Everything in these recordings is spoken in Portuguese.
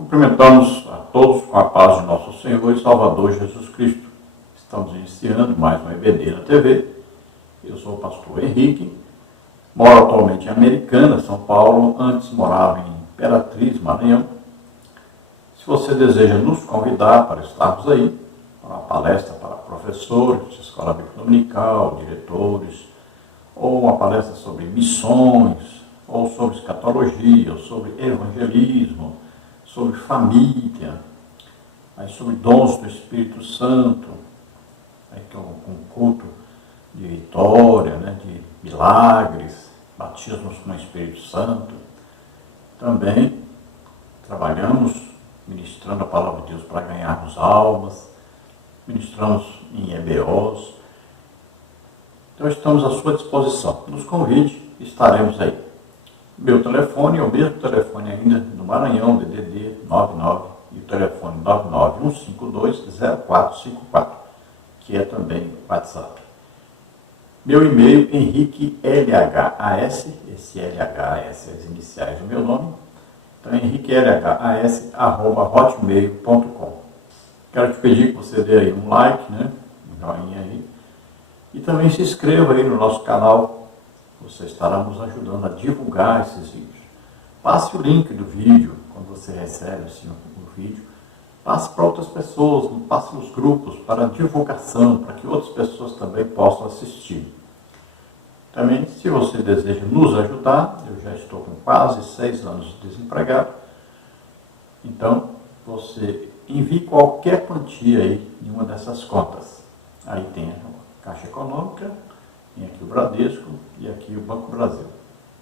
Cumprimentamos a todos com a paz de nosso Senhor e Salvador Jesus Cristo. Estamos iniciando mais uma EBD na TV. Eu sou o pastor Henrique, moro atualmente em Americana, São Paulo. Antes morava em Imperatriz, Maranhão. Se você deseja nos convidar para estarmos aí, para uma palestra para professores de escola bíblica dominical, diretores, ou uma palestra sobre missões, ou sobre escatologia, ou sobre evangelismo, sobre família, sobre dons do Espírito Santo, com culto de vitória, de milagres, batismos com o Espírito Santo. Também trabalhamos ministrando a palavra de Deus para ganharmos almas, ministramos em EBOs. Então estamos à sua disposição. Nos convide, estaremos aí. Meu telefone é o mesmo telefone ainda do Maranhão, DDD 99, e o telefone 991520454, que é também WhatsApp. Meu e-mail, Henrique LHAS, esse LHAS é as iniciais do meu nome, então henriquelhas@hotmail.com. Quero te pedir que você dê aí um like, um joinha aí, e também se inscreva aí no nosso canal. Você estará nos ajudando a divulgar esses vídeos. Passe o link do vídeo, quando você recebe assim, o vídeo. Passe para outras pessoas, passe nos grupos para divulgação, para que outras pessoas também possam assistir. Também, se você deseja nos ajudar, eu já estou com quase 6 anos de desempregado, então você envie qualquer quantia aí em uma dessas contas. Aí tem a Caixa Econômica, tem aqui o Bradesco e aqui o Banco Brasil.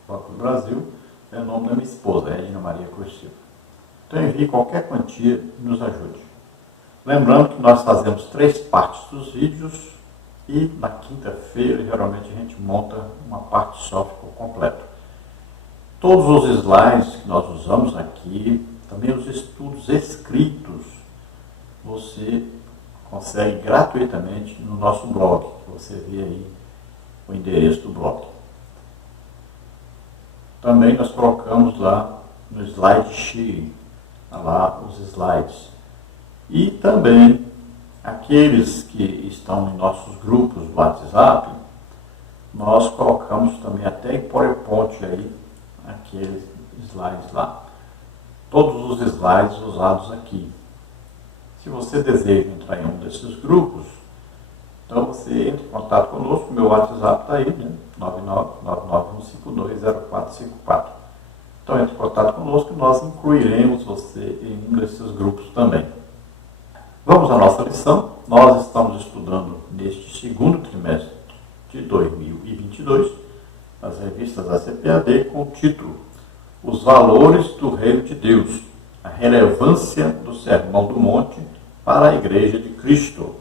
O Banco do Brasil é o nome da minha esposa, Edna Maria Cruz Silva. Então envie qualquer quantia e nos ajude. Lembrando que nós fazemos 3 partes dos vídeos e na quinta-feira geralmente a gente monta uma parte só, ficou completo. Todos os slides que nós usamos aqui, também os estudos escritos, você consegue gratuitamente no nosso blog, que você vê aí o endereço do blog. Também nós colocamos lá no SlideShare, lá os slides. E também aqueles que estão em nossos grupos do WhatsApp, nós colocamos também até em PowerPoint aí, aqueles slides lá. Todos os slides usados aqui. Se você deseja entrar em um desses grupos, então você entra em contato conosco, meu WhatsApp está aí, 99991520454. Então entre em contato conosco e nós incluiremos você em um desses grupos também. Vamos à nossa lição. Nós estamos estudando neste segundo trimestre de 2022, as revistas da CPAD, com o título Os Valores do Reino de Deus, a relevância do Sermão do Monte para a Igreja de Cristo.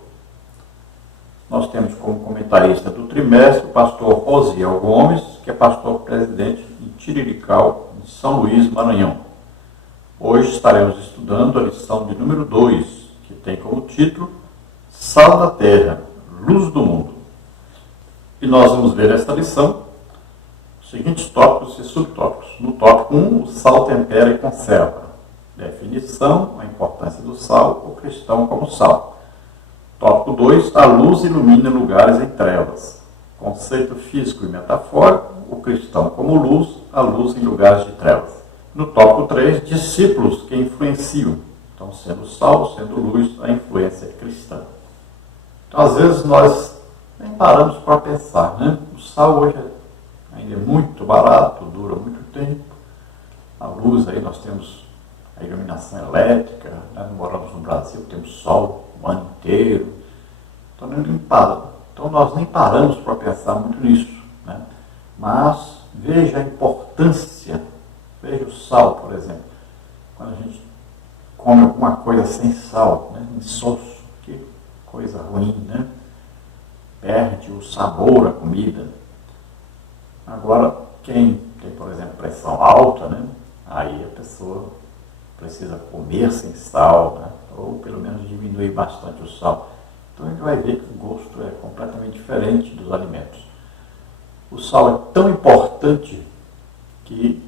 Nós temos como comentarista do trimestre o pastor Rosiel Gomes, que é pastor presidente em Tirirical, em São Luís, Maranhão. Hoje estaremos estudando a lição de número 2, que tem como título Sal da Terra, Luz do Mundo. E nós vamos ver nesta lição os seguintes tópicos e subtópicos. No tópico 1, o sal tempera e conserva. Definição, a importância do sal, o cristão como sal. Tópico 2, a luz ilumina lugares em trevas. Conceito físico e metafórico, o cristão como luz, a luz em lugares de trevas. No tópico 3, discípulos que influenciam. Então, sendo sal, sendo luz, a influência cristã. Então, às vezes, nós nem paramos para pensar, O sal hoje ainda é muito barato, dura muito tempo. A luz, aí nós temos a iluminação elétrica, nós moramos no Brasil, temos sol o ano inteiro. Então nós nem paramos para pensar muito nisso. Mas veja a importância, veja o sal, por exemplo. Quando a gente come alguma coisa sem sal, insosso, que coisa ruim, perde o sabor à comida. Agora, quem tem, por exemplo, pressão alta, aí a pessoa precisa comer sem sal, ou pelo menos diminuir bastante o sal. Então a gente vai ver que o gosto é completamente diferente dos alimentos. O sal é tão importante que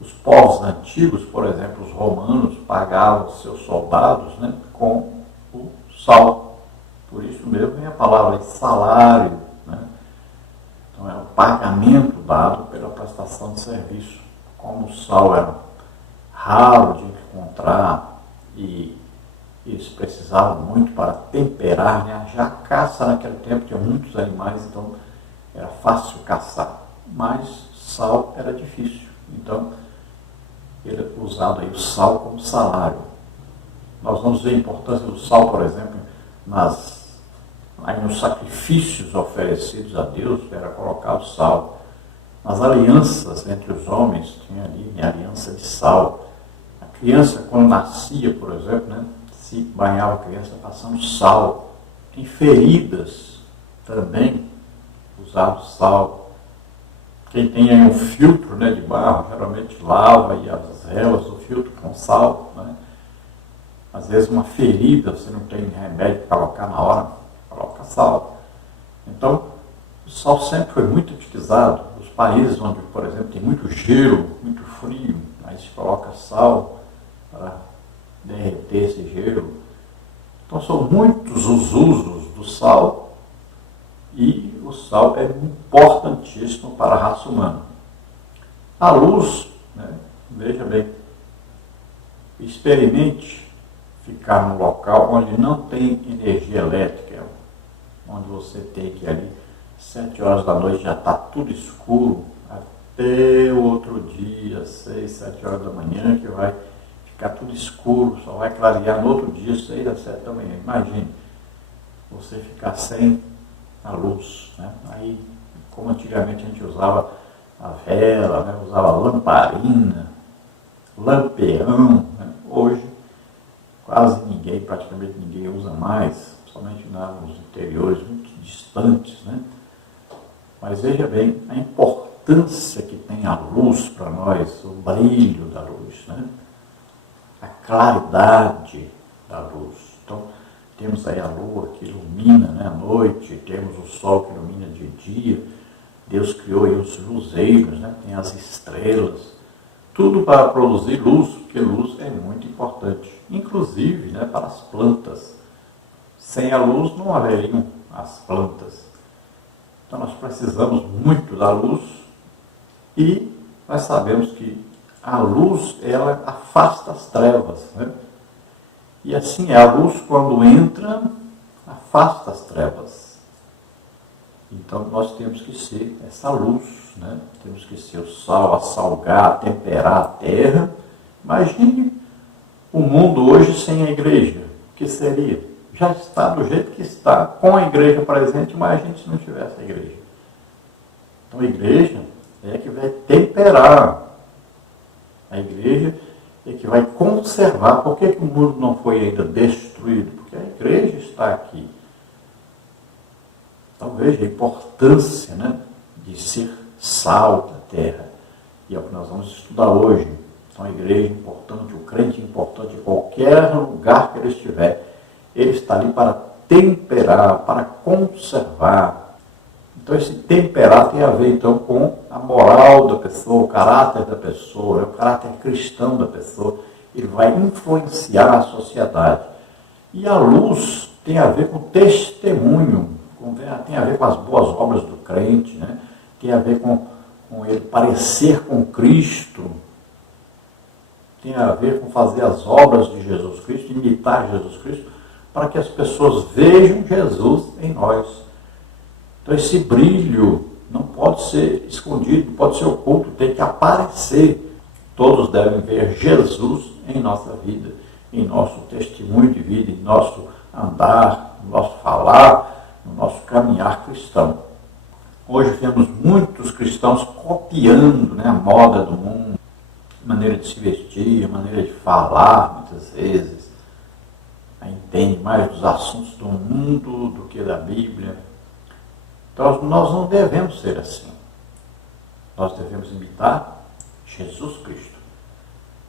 Os povos antigos, por exemplo, os romanos, pagavam seus soldados, né, com o sal. Por isso mesmo vem a palavra de salário, né? Então era o pagamento dado pela prestação de serviço. Como o sal era raro de encontrar e eles precisavam muito para temperar, né? Já a caça naquele tempo tinha muitos animais, então era fácil caçar, mas sal era difícil. Então ele é usado aí o sal como salário. Nós vamos ver a importância do sal, por exemplo, aí nos sacrifícios oferecidos a Deus, era colocado sal. Nas alianças entre os homens, tinha ali a aliança de sal. A criança, quando nascia, por exemplo, né, se banhava a criança passando sal. Em feridas também usado sal. Quem tem aí um filtro, né, de barro, geralmente lava aí as relas do filtro com sal, né? Às vezes uma ferida, você não tem remédio para colocar na hora, coloca sal. Então, o sal sempre foi muito utilizado. Os países onde, por exemplo, tem muito gelo, muito frio, aí se coloca sal para derreter esse gelo. Então, são muitos os usos do sal e o sal é importantíssimo para a raça humana. A luz, né, veja bem, experimente ficar num local onde não tem energia elétrica, onde você tem que ir ali 7 horas da noite já está tudo escuro, até o outro dia, 6, 7 horas da manhã, que vai ficar tudo escuro, só vai clarear no outro dia, 6 às 7 da manhã. Imagine você ficar sem a luz, né? Aí, como antigamente a gente usava a vela, né? Usava lamparina, lampião, né? Hoje quase ninguém, praticamente ninguém usa mais, somente nos interiores muito distantes, né? Mas veja bem a importância que tem a luz para nós, o brilho da luz, né? A claridade da luz. Então, temos aí a lua que ilumina, né, à noite, temos o sol que ilumina de dia, Deus criou aí os luzeiros, né? Tem as estrelas, tudo para produzir luz, porque luz é muito importante, inclusive, né, para as plantas. Sem a luz não haveriam as plantas. Então nós precisamos muito da luz e nós sabemos que a luz, ela afasta as trevas, né? E assim é, a luz quando entra, afasta as trevas. Então nós temos que ser essa luz, né? Temos que ser o sal, a salgar, a temperar a terra. Imagine o mundo hoje sem a igreja, o que seria? Já está do jeito que está, com a igreja presente, mas a gente não tivesse a igreja. Então a igreja é que vai temperar. A igreja é que vai conservar. Por que o mundo não foi ainda destruído? Porque a igreja está aqui. Então veja a importância, né, de ser sal da terra. E é o que nós vamos estudar hoje. Então a igreja é importante, o crente é importante em qualquer lugar que ele estiver. Ele está ali para temperar, para conservar. Então esse temperar tem a ver então com a moral da pessoa, o caráter da pessoa, o caráter cristão da pessoa. Ele vai influenciar a sociedade. E a luz tem a ver com testemunho, tem a ver com as boas obras do crente, né? Tem a ver com ele parecer com Cristo, tem a ver com fazer as obras de Jesus Cristo, imitar Jesus Cristo, para que as pessoas vejam Jesus em nós. Então esse brilho não pode ser escondido, não pode ser oculto, tem que aparecer. Todos devem ver Jesus em nossa vida, em nosso testemunho de vida, em nosso andar, no nosso falar, no nosso caminhar cristão. Hoje vemos muitos cristãos copiando, né, a moda do mundo, a maneira de se vestir, a maneira de falar, muitas vezes. Entende mais dos assuntos do mundo do que da Bíblia. Então nós não devemos ser assim. Nós devemos imitar Jesus Cristo.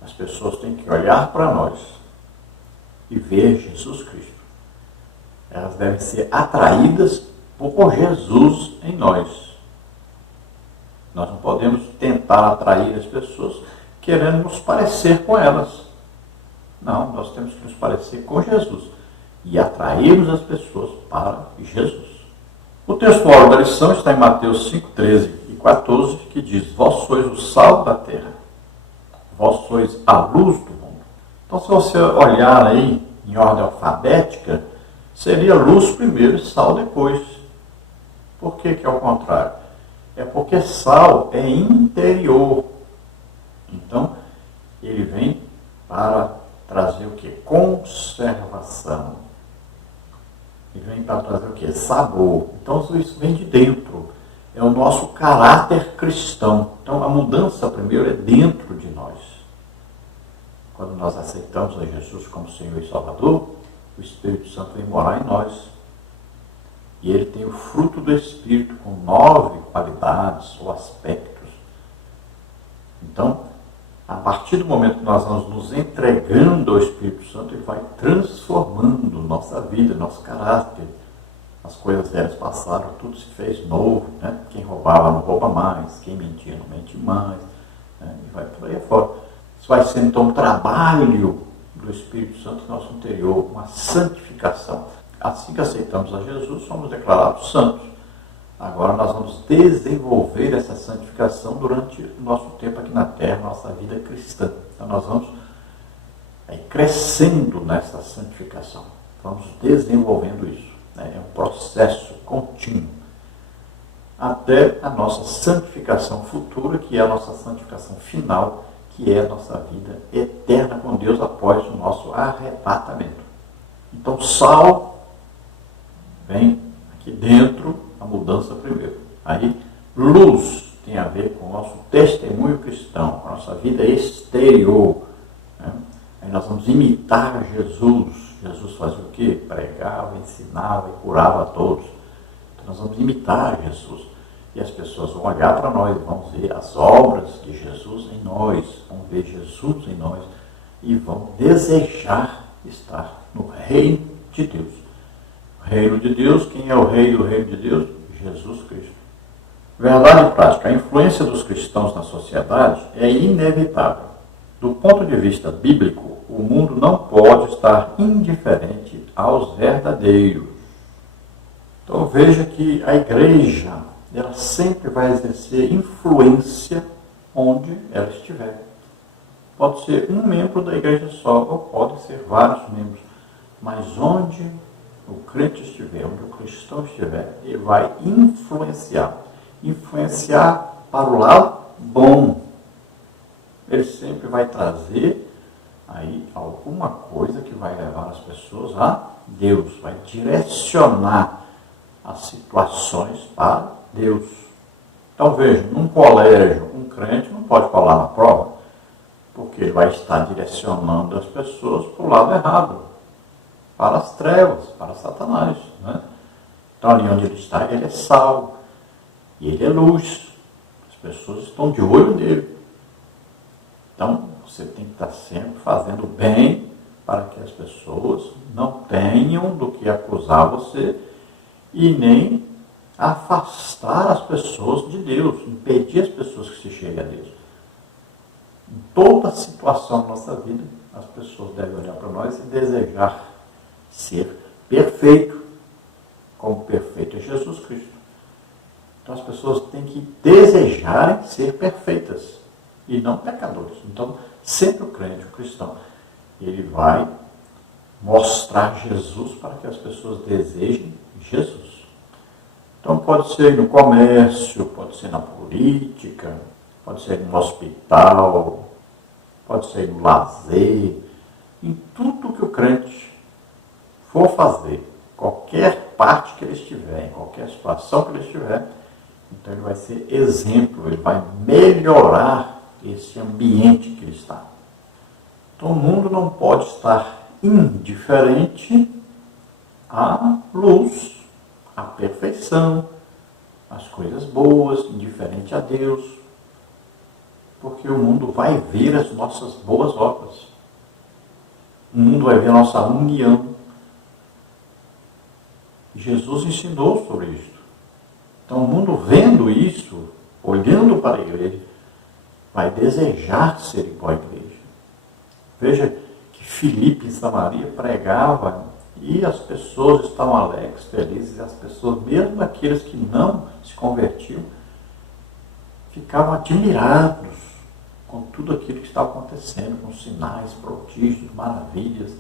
As pessoas têm que olhar para nós e ver Jesus Cristo. Elas devem ser atraídas por Jesus em nós. Nós não podemos tentar atrair as pessoas querendo nos parecer com elas. Não, nós temos que nos parecer com Jesus e atrairmos as pessoas para Jesus. O texto-áureo da lição está em Mateus 5, 13 e 14, que diz: Vós sois o sal da terra, vós sois a luz do mundo. Então, se você olhar aí em ordem alfabética, seria luz primeiro e sal depois. Por que é o contrário? É porque sal é interior. Então, ele vem para trazer o quê? Conservação. Ele vem para trazer o quê? Sabor. Então, isso vem de dentro. É o nosso caráter cristão. Então, a mudança primeiro é dentro de nós. Quando nós aceitamos a Jesus como Senhor e Salvador, o Espírito Santo vem morar em nós. E ele tem o fruto do Espírito com 9 qualidades ou aspectos. Então, a partir do momento que nós vamos nos entregando ao Espírito Santo, ele vai transformando nossa vida, nosso caráter. As coisas velhas passaram, tudo se fez novo. Né? Quem roubava não rouba mais, quem mentia não mente mais. Né? E vai por aí fora. Isso vai ser então um trabalho do Espírito Santo no nosso interior, uma santificação. Assim que aceitamos a Jesus, somos declarados santos. Agora nós vamos desenvolver essa santificação durante o nosso tempo aqui na Terra, nossa vida cristã. Então nós vamos crescendo nessa santificação. Vamos desenvolvendo isso. É um processo contínuo. Até a nossa santificação futura, que é a nossa santificação final, que é a nossa vida eterna com Deus após o nosso arrebatamento. Então, sal vem aqui dentro, a mudança primeiro. Aí, luz tem a ver com o nosso testemunho cristão, com a nossa vida exterior. Né? Aí nós vamos imitar Jesus. Jesus fazia o quê? Pregava, ensinava e curava a todos. Então, nós vamos imitar Jesus. E as pessoas vão olhar para nós, vão ver as obras de Jesus em nós, vão ver Jesus em nós e vão desejar estar no reino de Deus. O reino de Deus, quem é o rei do reino de Deus? Jesus Cristo. Verdade e prática, a influência dos cristãos na sociedade é inevitável. Do ponto de vista bíblico, o mundo não pode estar indiferente aos verdadeiros. Então veja que a igreja, ela sempre vai exercer influência onde ela estiver. Pode ser um membro da igreja só, ou pode ser vários membros. Mas onde o crente estiver, onde o cristão estiver, ele vai influenciar. Influenciar para o lado bom. Ele sempre vai trazer aí alguma coisa que vai levar as pessoas a Deus. Vai direcionar as situações para Deus. Então veja, num colégio, um crente não pode colar na prova, porque ele vai estar direcionando as pessoas para o lado errado, para as trevas, para Satanás. Né? Então ali onde ele está, ele é sal, e ele é luz. As pessoas estão de olho nele. Então você tem que estar sempre fazendo bem para que as pessoas não tenham do que acusar você e nem afastar as pessoas de Deus, impedir as pessoas que se cheguem a Deus. Em toda situação da nossa vida, as pessoas devem olhar para nós e desejar ser perfeito, como perfeito é Jesus Cristo. Então as pessoas têm que desejarem ser perfeitas e não pecadores. Então, sempre o crente, o cristão, ele vai mostrar Jesus para que as pessoas desejem Jesus. Então pode ser no comércio, pode ser na política, pode ser no hospital, pode ser no lazer, em tudo que o crente for fazer, qualquer parte que ele estiver, em qualquer situação que ele estiver, então ele vai ser exemplo, ele vai melhorar esse ambiente que ele está. Então o mundo não pode estar indiferente à luz, à perfeição, às coisas boas, indiferente a Deus, porque o mundo vai ver as nossas boas obras. O mundo vai ver a nossa união. Jesus ensinou sobre isso. Então o mundo vendo isso, olhando para a igreja, vai desejar ser igual à igreja. Veja que Filipe em Samaria pregava e as pessoas estavam alegres, felizes, e as pessoas, mesmo aqueles que não se convertiam, ficavam admirados com tudo aquilo que estava acontecendo, com sinais, prodígios, maravilhas.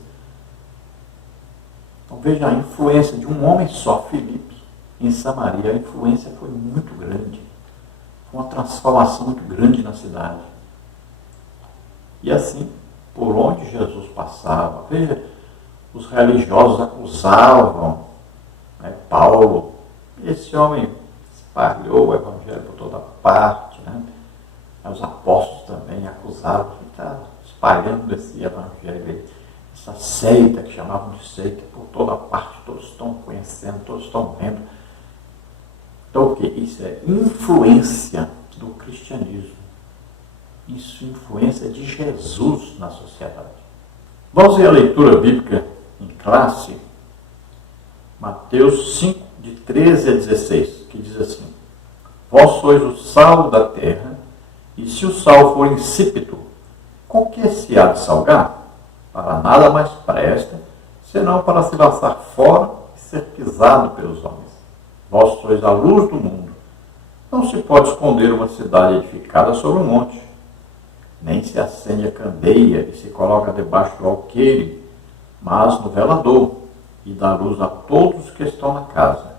Então veja a influência de um homem só, Filipe, em Samaria. A influência foi muito grande. Foi uma transformação muito grande na cidade. E assim, por onde Jesus passava, veja, os religiosos acusavam, né, Paulo. Esse homem espalhou o evangelho por toda parte, né? Os apóstolos também acusavam que está espalhando esse evangelho, essa seita que chamavam de seita por toda parte, todos estão conhecendo, todos estão vendo. Então o que? Isso é influência do cristianismo. Isso é influência de Jesus na sociedade. Vamos ver a leitura bíblica em classe, Mateus 5, de 13 a 16, que diz assim: Vós sois o sal da terra, e se o sal for insípido, com que se há de salgar? Para nada mais presta, senão para se lançar fora e ser pisado pelos homens. Vós sois a luz do mundo. Não se pode esconder uma cidade edificada sobre um monte, nem se acende a candeia e se coloca debaixo do alqueire, mas no velador, e dá luz a todos que estão na casa.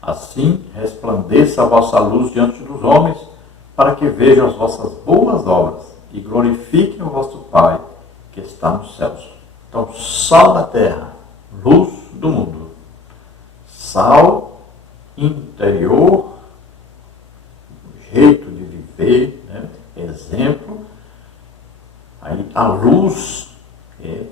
Assim resplandeça a vossa luz diante dos homens, para que vejam as vossas boas obras e glorifiquem o vosso Pai que está nos céus. Então, sal da terra, luz do mundo. Sal interior, jeito de viver, né? Exemplo. Aí a luz é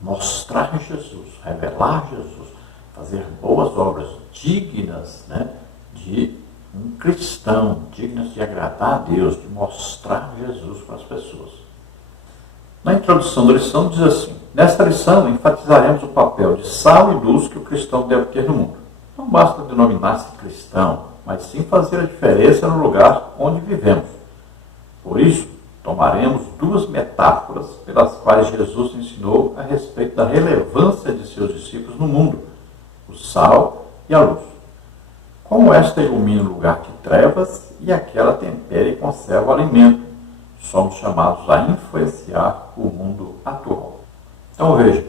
mostrar Jesus, revelar Jesus, fazer boas obras dignas, né, de um cristão, dignas de agradar a Deus, de mostrar Jesus para as pessoas. Na introdução da lição diz assim: nesta lição enfatizaremos o papel de sal e luz que o cristão deve ter no mundo. Não basta denominar-se cristão, mas sim fazer a diferença no lugar onde vivemos. Por isso, tomaremos duas metáforas pelas quais Jesus ensinou a respeito da relevância de seus discípulos no mundo: o sal e a luz. Como esta ilumina o lugar de trevas e aquela tempera e conserva o alimento, somos chamados a influenciar o mundo atual. Então veja,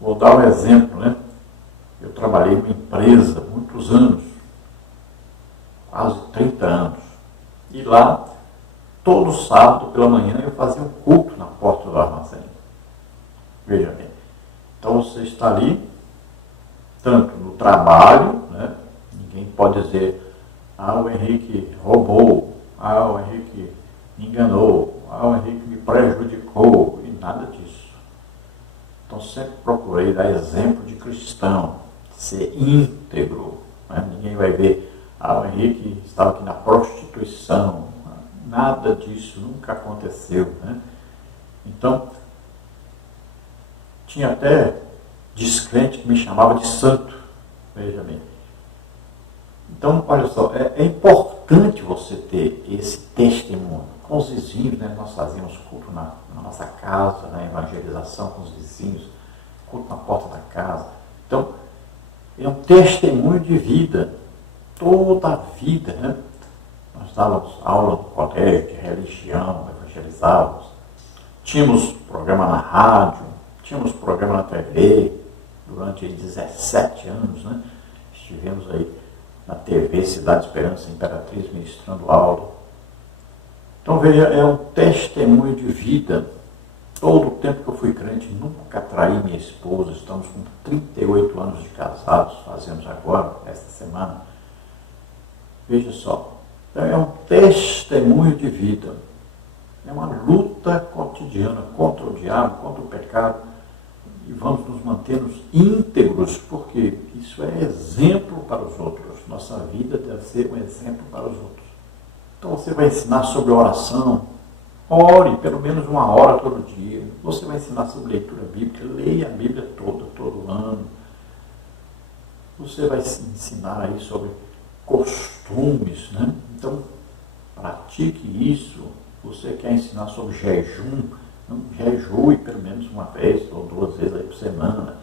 vou dar um exemplo, né? Eu trabalhei em uma empresa muitos anos, quase 30 anos, e lá todo sábado pela manhã eu fazia um culto na porta do armazém. Veja bem. Então você está ali, tanto no trabalho, né? Ninguém pode dizer: o Henrique roubou, o Henrique me enganou, o Henrique me prejudicou, e nada disso. Então sempre procurei dar exemplo de cristão, ser íntegro. Né? Ninguém vai ver: o Henrique estava aqui na prostituição. Nada disso nunca aconteceu, né? Então, tinha até descrente que me chamava de santo. Veja bem. Então, olha só, é importante você ter esse testemunho com os vizinhos, né? Nós fazíamos culto na nossa casa, né? Evangelização com os vizinhos, culto na porta da casa. Então, é um testemunho de vida, toda a vida, né? Nós dávamos aula no colégio de religião, evangelizávamos. Tínhamos programa na rádio, tínhamos programa na TV, durante 17 anos, né? Estivemos aí na TV Cidade Esperança Imperatriz ministrando aula. Então veja, é um testemunho de vida. Todo o tempo que eu fui crente, nunca traí minha esposa. Estamos com 38 anos de casados, fazemos agora, esta semana. Veja só. É um testemunho de vida. É uma luta cotidiana contra o diabo, contra o pecado. E vamos nos manter íntegros, porque isso é exemplo para os outros. Nossa vida deve ser um exemplo para os outros. Então você vai ensinar sobre oração. Ore pelo menos 1 hora todo dia. Você vai ensinar sobre leitura bíblica. Leia a Bíblia toda, todo ano. Você vai ensinar aí sobre costumes, né? Então, pratique isso. Você quer ensinar sobre jejum, não jejue pelo menos uma vez ou duas vezes aí por semana.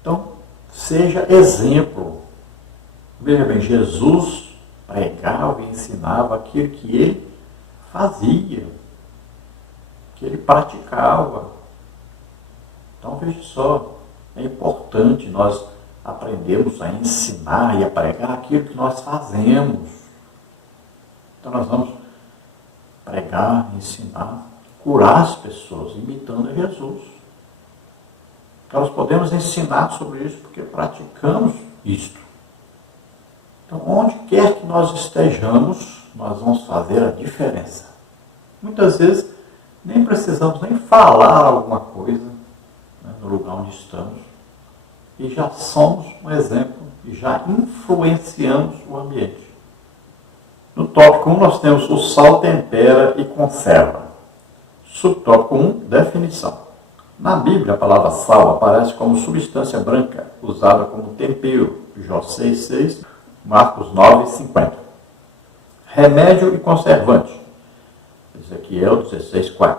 Então, seja exemplo. Veja bem, Jesus pregava e ensinava aquilo que ele fazia, que ele praticava. Então, veja só, é importante nós aprendermos a ensinar e a pregar aquilo que nós fazemos. Então, nós vamos pregar, ensinar, curar as pessoas, imitando a Jesus. Então, nós podemos ensinar sobre isso porque praticamos isto. Então, onde quer que nós estejamos, nós vamos fazer a diferença. Muitas vezes, nem precisamos nem falar alguma coisa, né, no lugar onde estamos, e já somos um exemplo, e já influenciamos o ambiente. No tópico 1, nós temos o sal tempera e conserva. Subtópico 1, definição. Na Bíblia, a palavra sal aparece como substância branca, usada como tempero, Jó 6,6, Marcos 9,50. Remédio e conservante, Ezequiel 16,4.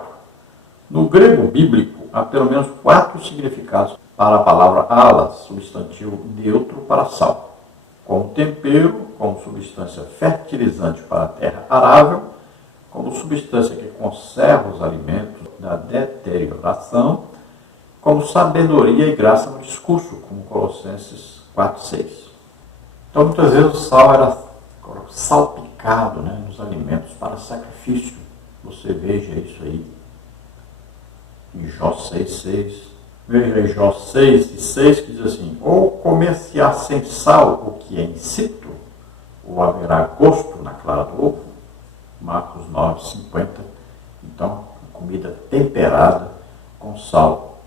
No grego bíblico, há pelo menos 4 significados para a palavra alas, substantivo neutro para sal. Como tempero, como substância fertilizante para a terra arável, como substância que conserva os alimentos da deterioração, como sabedoria e graça no discurso, como Colossenses 4,6. Então, muitas vezes o sal era salpicado, né, nos alimentos para sacrifício. Você veja isso aí em Jó 6,6. Veja aí Jó 6,6 que diz assim: ou comer-se-á sem sal o que é insípido, ou haverá gosto na clara do ovo. Marcos 9,50. Então, comida temperada com sal.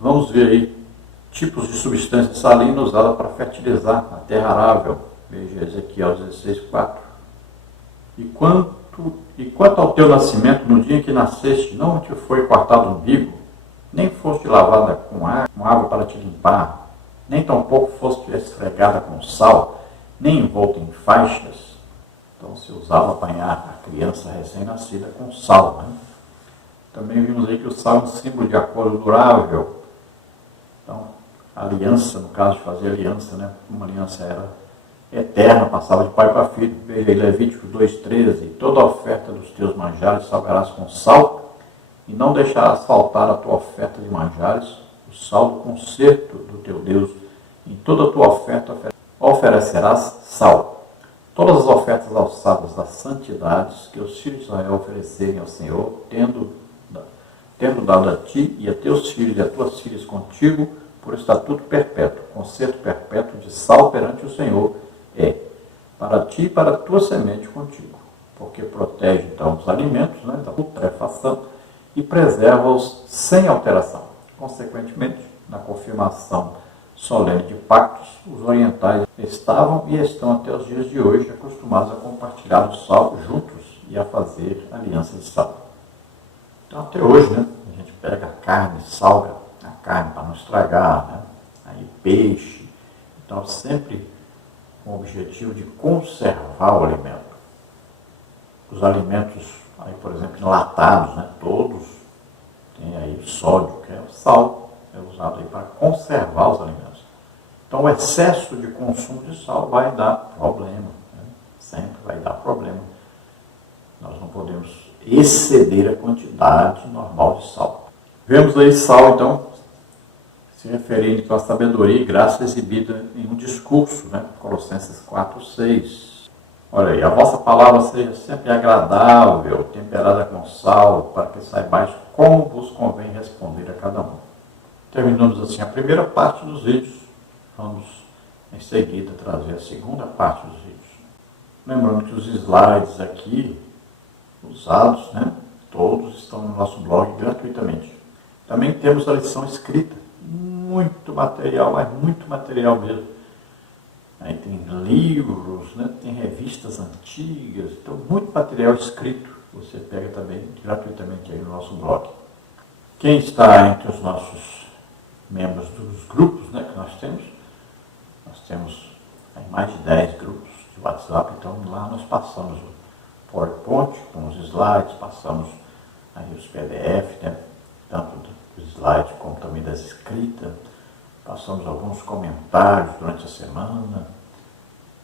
Vamos ver aí tipos de substância salina usada para fertilizar a terra arável. Veja Ezequiel 16,4. E quanto ao teu nascimento, no dia em que nasceste, não te foi cortado o umbigo, nem foste lavada com água para te limpar, nem tampouco foste esfregada com sal, nem envolta em faixas. Então se usava apanhar a criança recém-nascida com sal. Né? Também vimos aí que o sal é um símbolo de acordo durável. Então, a aliança, no caso de fazer aliança, né? Uma aliança era eterna, passava de pai para filho. Veja aí Levítico 2,13: toda oferta dos teus manjares salgarás com sal, e não deixarás faltar a tua oferta de manjares, o sal do concerto do teu Deus. Em toda a tua oferta oferecerás sal. Todas as ofertas alçadas das santidades que os filhos de Israel oferecerem ao Senhor, tendo dado a ti e a teus filhos e a tuas filhas contigo, por estatuto perpétuo, concerto perpétuo de sal perante o Senhor, para ti e para a tua semente contigo, porque protege então os alimentos, né, da putrefação, e preserva-os sem alteração. Consequentemente, na confirmação solene de pactos, os orientais estavam e estão até os dias de hoje acostumados a compartilhar o sal juntos e a fazer aliança de sal. Então, até hoje, né, a gente pega a carne, salga a carne para não estragar, né? Aí peixe. Então, sempre com o objetivo de conservar o alimento. Os alimentos, aí, por exemplo, enlatados, né, todos têm aí sódio, que é o sal, é usado aí para conservar os alimentos. Então, o excesso de consumo de sal vai dar problema, né? Sempre vai dar problema. Nós não podemos exceder a quantidade normal de sal. Vemos aí sal, então, se referindo à sabedoria e graça exibida em um discurso, né? Colossenses 4,6. Olha aí, a vossa palavra seja sempre agradável, temperada com sal, para que saibais como vos convém responder a cada um. Terminamos assim a primeira parte dos vídeos. Vamos, em seguida, trazer a segunda parte dos vídeos. Lembrando que os slides aqui usados, né, todos estão no nosso blog gratuitamente. Também temos a lição escrita. Muito material, mas muito material mesmo. Aí tem livros, né, tem revistas antigas, então muito material escrito. Você pega também gratuitamente aí no nosso blog. Quem está entre os nossos membros dos grupos, né, que nós temos aí mais de 10 grupos de WhatsApp, então lá nós passamos PowerPoint com os slides, passamos aí os PDF, né? Tanto dos slides como também das escritas, passamos alguns comentários durante a semana.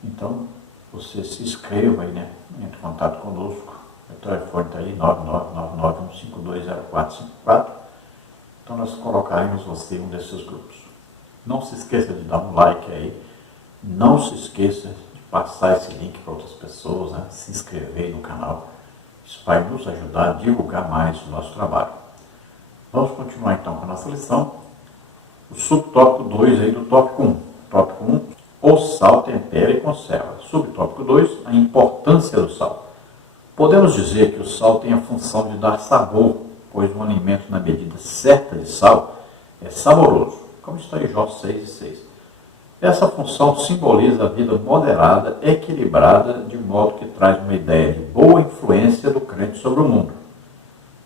Então, você se inscreva aí, né? Entre em contato conosco. O telefone está aí, 99951520454. Então, nós colocaremos você em um desses grupos. Não se esqueça de dar um like aí. Não se esqueça de passar esse link para outras pessoas, né? Se inscrever no canal. Isso vai nos ajudar a divulgar mais o nosso trabalho. Vamos continuar então com a nossa lição. O subtópico 2 aí do tópico 1. Tópico 1, o sal tempera e conserva. Subtópico 2, a importância do sal. Podemos dizer que o sal tem a função de dar sabor, pois um alimento na medida certa de sal é saboroso, como está em Jó 6:6. Essa função simboliza a vida moderada, equilibrada, de modo que traz uma ideia de boa influência do crente sobre o mundo.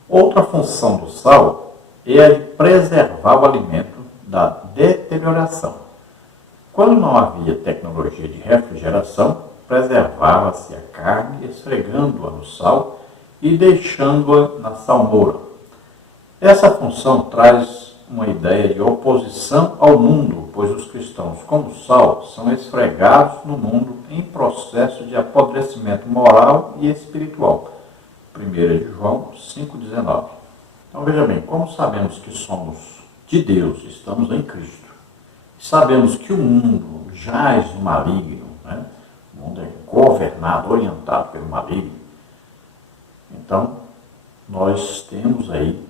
Outra função do sal é a de preservar o alimento da deterioração. Quando não havia tecnologia de refrigeração, preservava-se a carne esfregando-a no sal e deixando-a na salmoura. Essa função traz uma ideia de oposição ao mundo, pois os cristãos, como sal, são esfregados no mundo em processo de apodrecimento moral e espiritual. 1 de João 5,19. Então veja bem, como sabemos que somos de Deus, estamos em Cristo, sabemos que o mundo jaz no maligno, né? O mundo é governado, orientado pelo maligno. Então, nós temos aí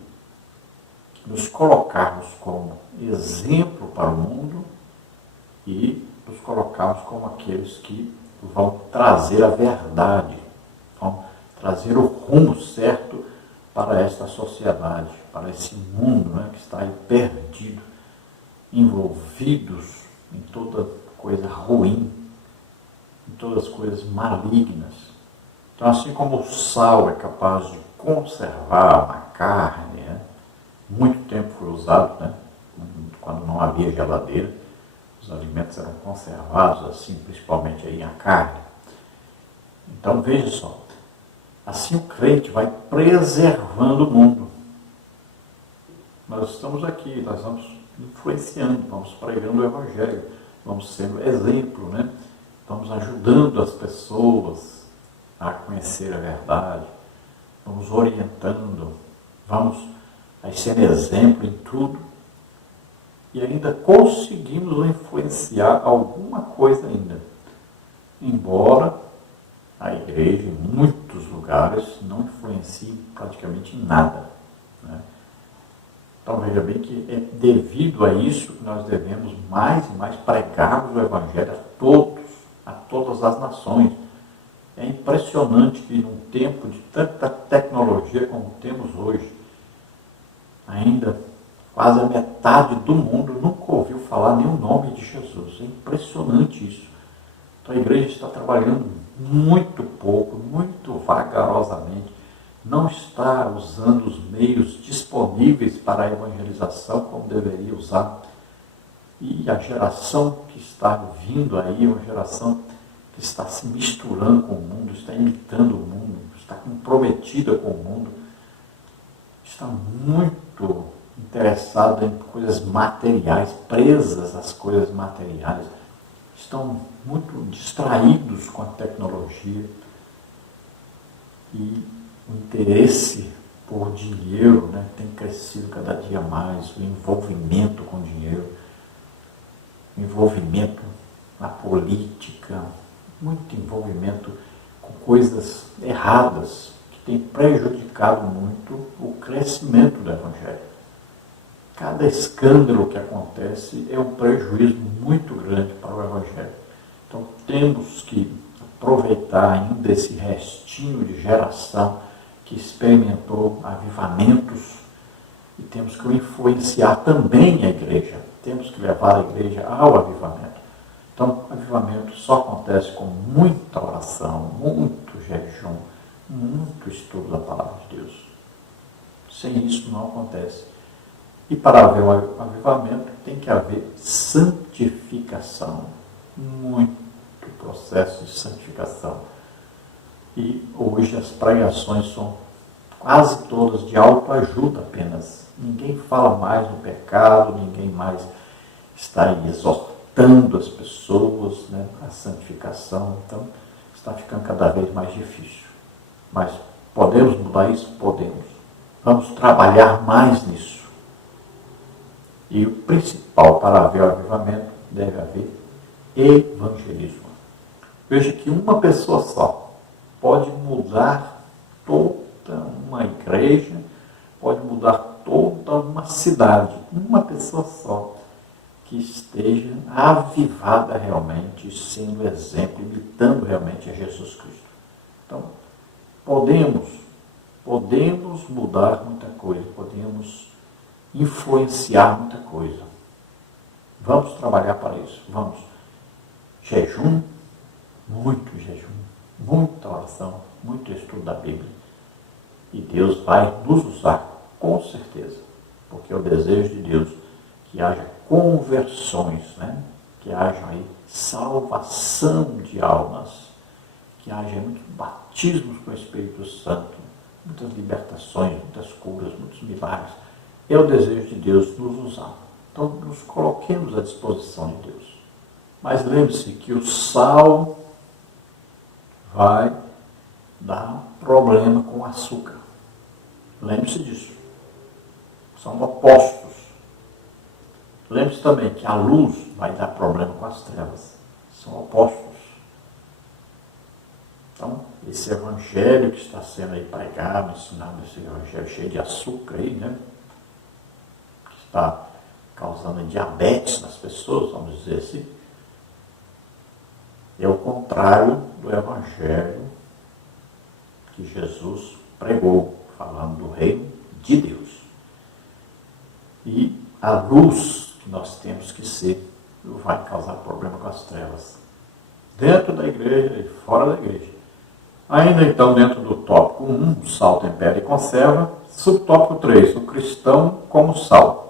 que nos colocarmos como exemplo para o mundo e nos colocarmos como aqueles que vão trazer a verdade, vão trazer o rumo certo para esta sociedade, para esse mundo, né, que está aí perdido, envolvidos em toda coisa ruim, em todas as coisas malignas. Então, assim como o sal é capaz de conservar uma carne, né, muito tempo foi usado, né, quando não havia geladeira, os alimentos eram conservados assim, principalmente aí a carne. Então, veja só, assim o crente vai preservando o mundo. Nós estamos aqui, nós vamos influenciando, vamos pregando o Evangelho, vamos sendo exemplo, né? Vamos ajudando as pessoas a conhecer a verdade, vamos orientando, vamos sendo exemplo em tudo e ainda conseguimos influenciar alguma coisa ainda. Embora a igreja, em muitos lugares, não influencie praticamente em nada, né? Então, veja bem que é devido a isso que nós devemos mais e mais pregarmos o Evangelho a todas as nações. É impressionante que num tempo de tanta tecnologia como temos hoje, ainda quase a metade do mundo nunca ouviu falar nem o nome de Jesus. É impressionante isso. Então, a igreja está trabalhando muito pouco, muito vagarosamente, não está usando os meios disponíveis para a evangelização como deveria usar. E a geração que está vindo aí é uma geração que está se misturando com o mundo, está imitando o mundo, está comprometida com o mundo, está muito interessada em coisas materiais, presas às coisas materiais, estão muito distraídos com a tecnologia e o interesse por dinheiro, né, tem crescido cada dia mais, o envolvimento com dinheiro, o envolvimento na política, muito envolvimento com coisas erradas que tem prejudicado muito o crescimento do Evangelho. Cada escândalo que acontece é um prejuízo muito grande para o Evangelho. Então temos que aproveitar ainda esse restinho de geração que experimentou avivamentos e temos que influenciar também a igreja. Temos que levar a igreja ao avivamento. Então, avivamento só acontece com muita oração, muito jejum, muito estudo da palavra de Deus. Sem isso não acontece. E para haver um avivamento tem que haver santificação, muito processo de santificação. E hoje as pregações são quase todas de autoajuda apenas. Ninguém fala mais no pecado, ninguém mais está aí exortando as pessoas, né, à santificação. Então, está ficando cada vez mais difícil. Mas podemos mudar isso? Podemos. Vamos trabalhar mais nisso. E o principal para haver o avivamento deve haver evangelismo. Veja que uma pessoa só pode mudar toda uma igreja, pode mudar toda uma cidade. Uma pessoa só que esteja avivada realmente, sendo exemplo, imitando realmente a Jesus Cristo. Então, podemos mudar muita coisa, podemos influenciar muita coisa. Vamos trabalhar para isso. Vamos. Jejum, muito jejum, muita oração, muito estudo da Bíblia. E Deus vai nos usar, com certeza. Porque é o desejo de Deus que haja conversões, né? Que haja aí salvação de almas, que haja muitos batismos com o Espírito Santo, muitas libertações, muitas curas, muitos milagres. É o desejo de Deus nos usar. Então, nos coloquemos à disposição de Deus. Mas lembre-se que o sal vai dar problema com o açúcar. Lembre-se disso. São opostos. Lembre-se também que a luz vai dar problema com as trevas. São opostos. Então, esse evangelho que está sendo aí pregado, ensinado, esse evangelho cheio de açúcar aí, né? Que está causando diabetes nas pessoas, vamos dizer assim, é o contrário do evangelho que Jesus pregou, falando do reino de Deus. E a luz que nós temos que ser vai causar problema com as trevas, dentro da igreja e fora da igreja. Ainda então, dentro do tópico 1, o sal tempera e conserva, subtópico 3, o cristão como sal.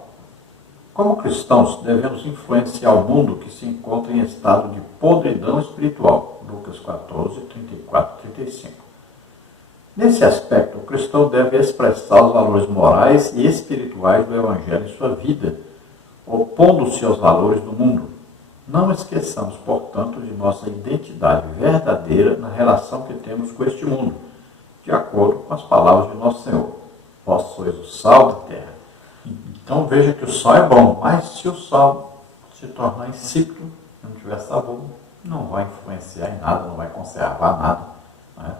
Como cristãos, devemos influenciar o mundo que se encontra em estado de podridão espiritual. Lucas 14, 34 e 35. Nesse aspecto, o cristão deve expressar os valores morais e espirituais do Evangelho em sua vida, opondo-se aos valores do mundo. Não esqueçamos, portanto, de nossa identidade verdadeira na relação que temos com este mundo, de acordo com as palavras de nosso Senhor. Vós sois o sal da terra. Então veja que o sal é bom, mas se o sal se tornar insípido, não tiver sabor, não vai influenciar em nada, não vai conservar nada. Né?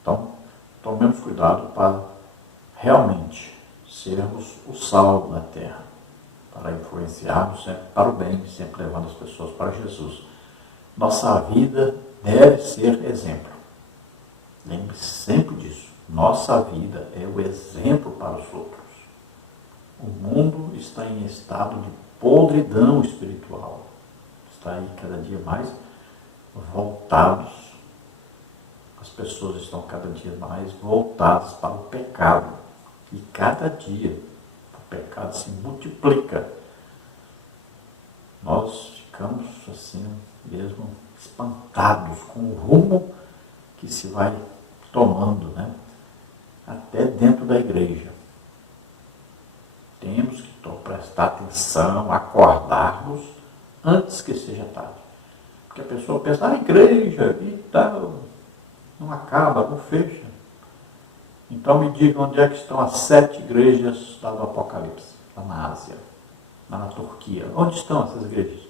Então, tomemos cuidado para realmente sermos o sal da terra, para influenciarmos sempre para o bem, sempre levando as pessoas para Jesus. Nossa vida deve ser exemplo. Lembre-se sempre disso. Nossa vida é o exemplo para os outros. O mundo está em estado de podridão espiritual. Está aí cada dia mais voltados. As pessoas estão cada dia mais voltadas para o pecado. E cada dia o pecado se multiplica. Nós ficamos assim mesmo espantados com o rumo que se vai tomando, né? Até dentro da igreja. Temos que prestar atenção, acordarmos antes que seja tarde. Porque a pessoa pensa, a igreja e tal, não acaba, não fecha. Então me diga onde é que estão as 7 igrejas lá do Apocalipse, lá na Ásia, lá na Turquia. Onde estão essas igrejas?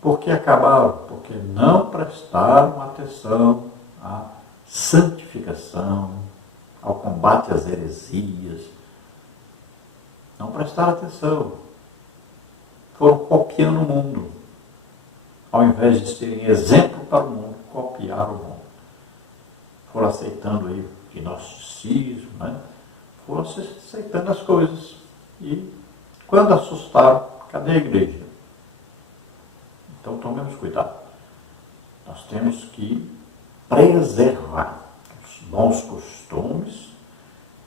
Por que acabaram? Porque não prestaram atenção à santificação, ao combate às heresias. Não prestaram atenção. Foram copiando o mundo. Ao invés de serem exemplo para o mundo, copiaram o mundo. Foram aceitando aí o gnosticismo, né? Foram aceitando as coisas. E quando assustaram, cadê a igreja? Então tomemos cuidado. Nós temos que preservar os bons costumes,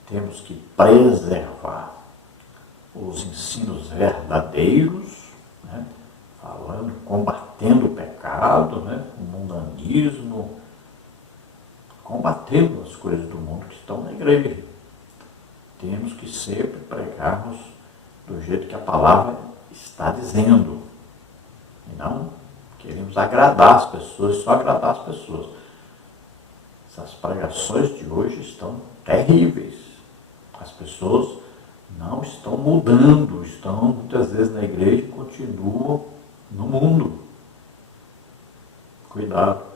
temos que preservar os ensinos verdadeiros, né? Falando, combatendo o pecado, né? O mundanismo, combatendo as coisas do mundo que estão na igreja. Temos que sempre pregarmos do jeito que a palavra está dizendo. E não queremos agradar as pessoas, só agradar as pessoas. Essas pregações de hoje estão terríveis. As pessoas não estão mudando, estão muitas vezes na igreja e continuam no mundo. Cuidado.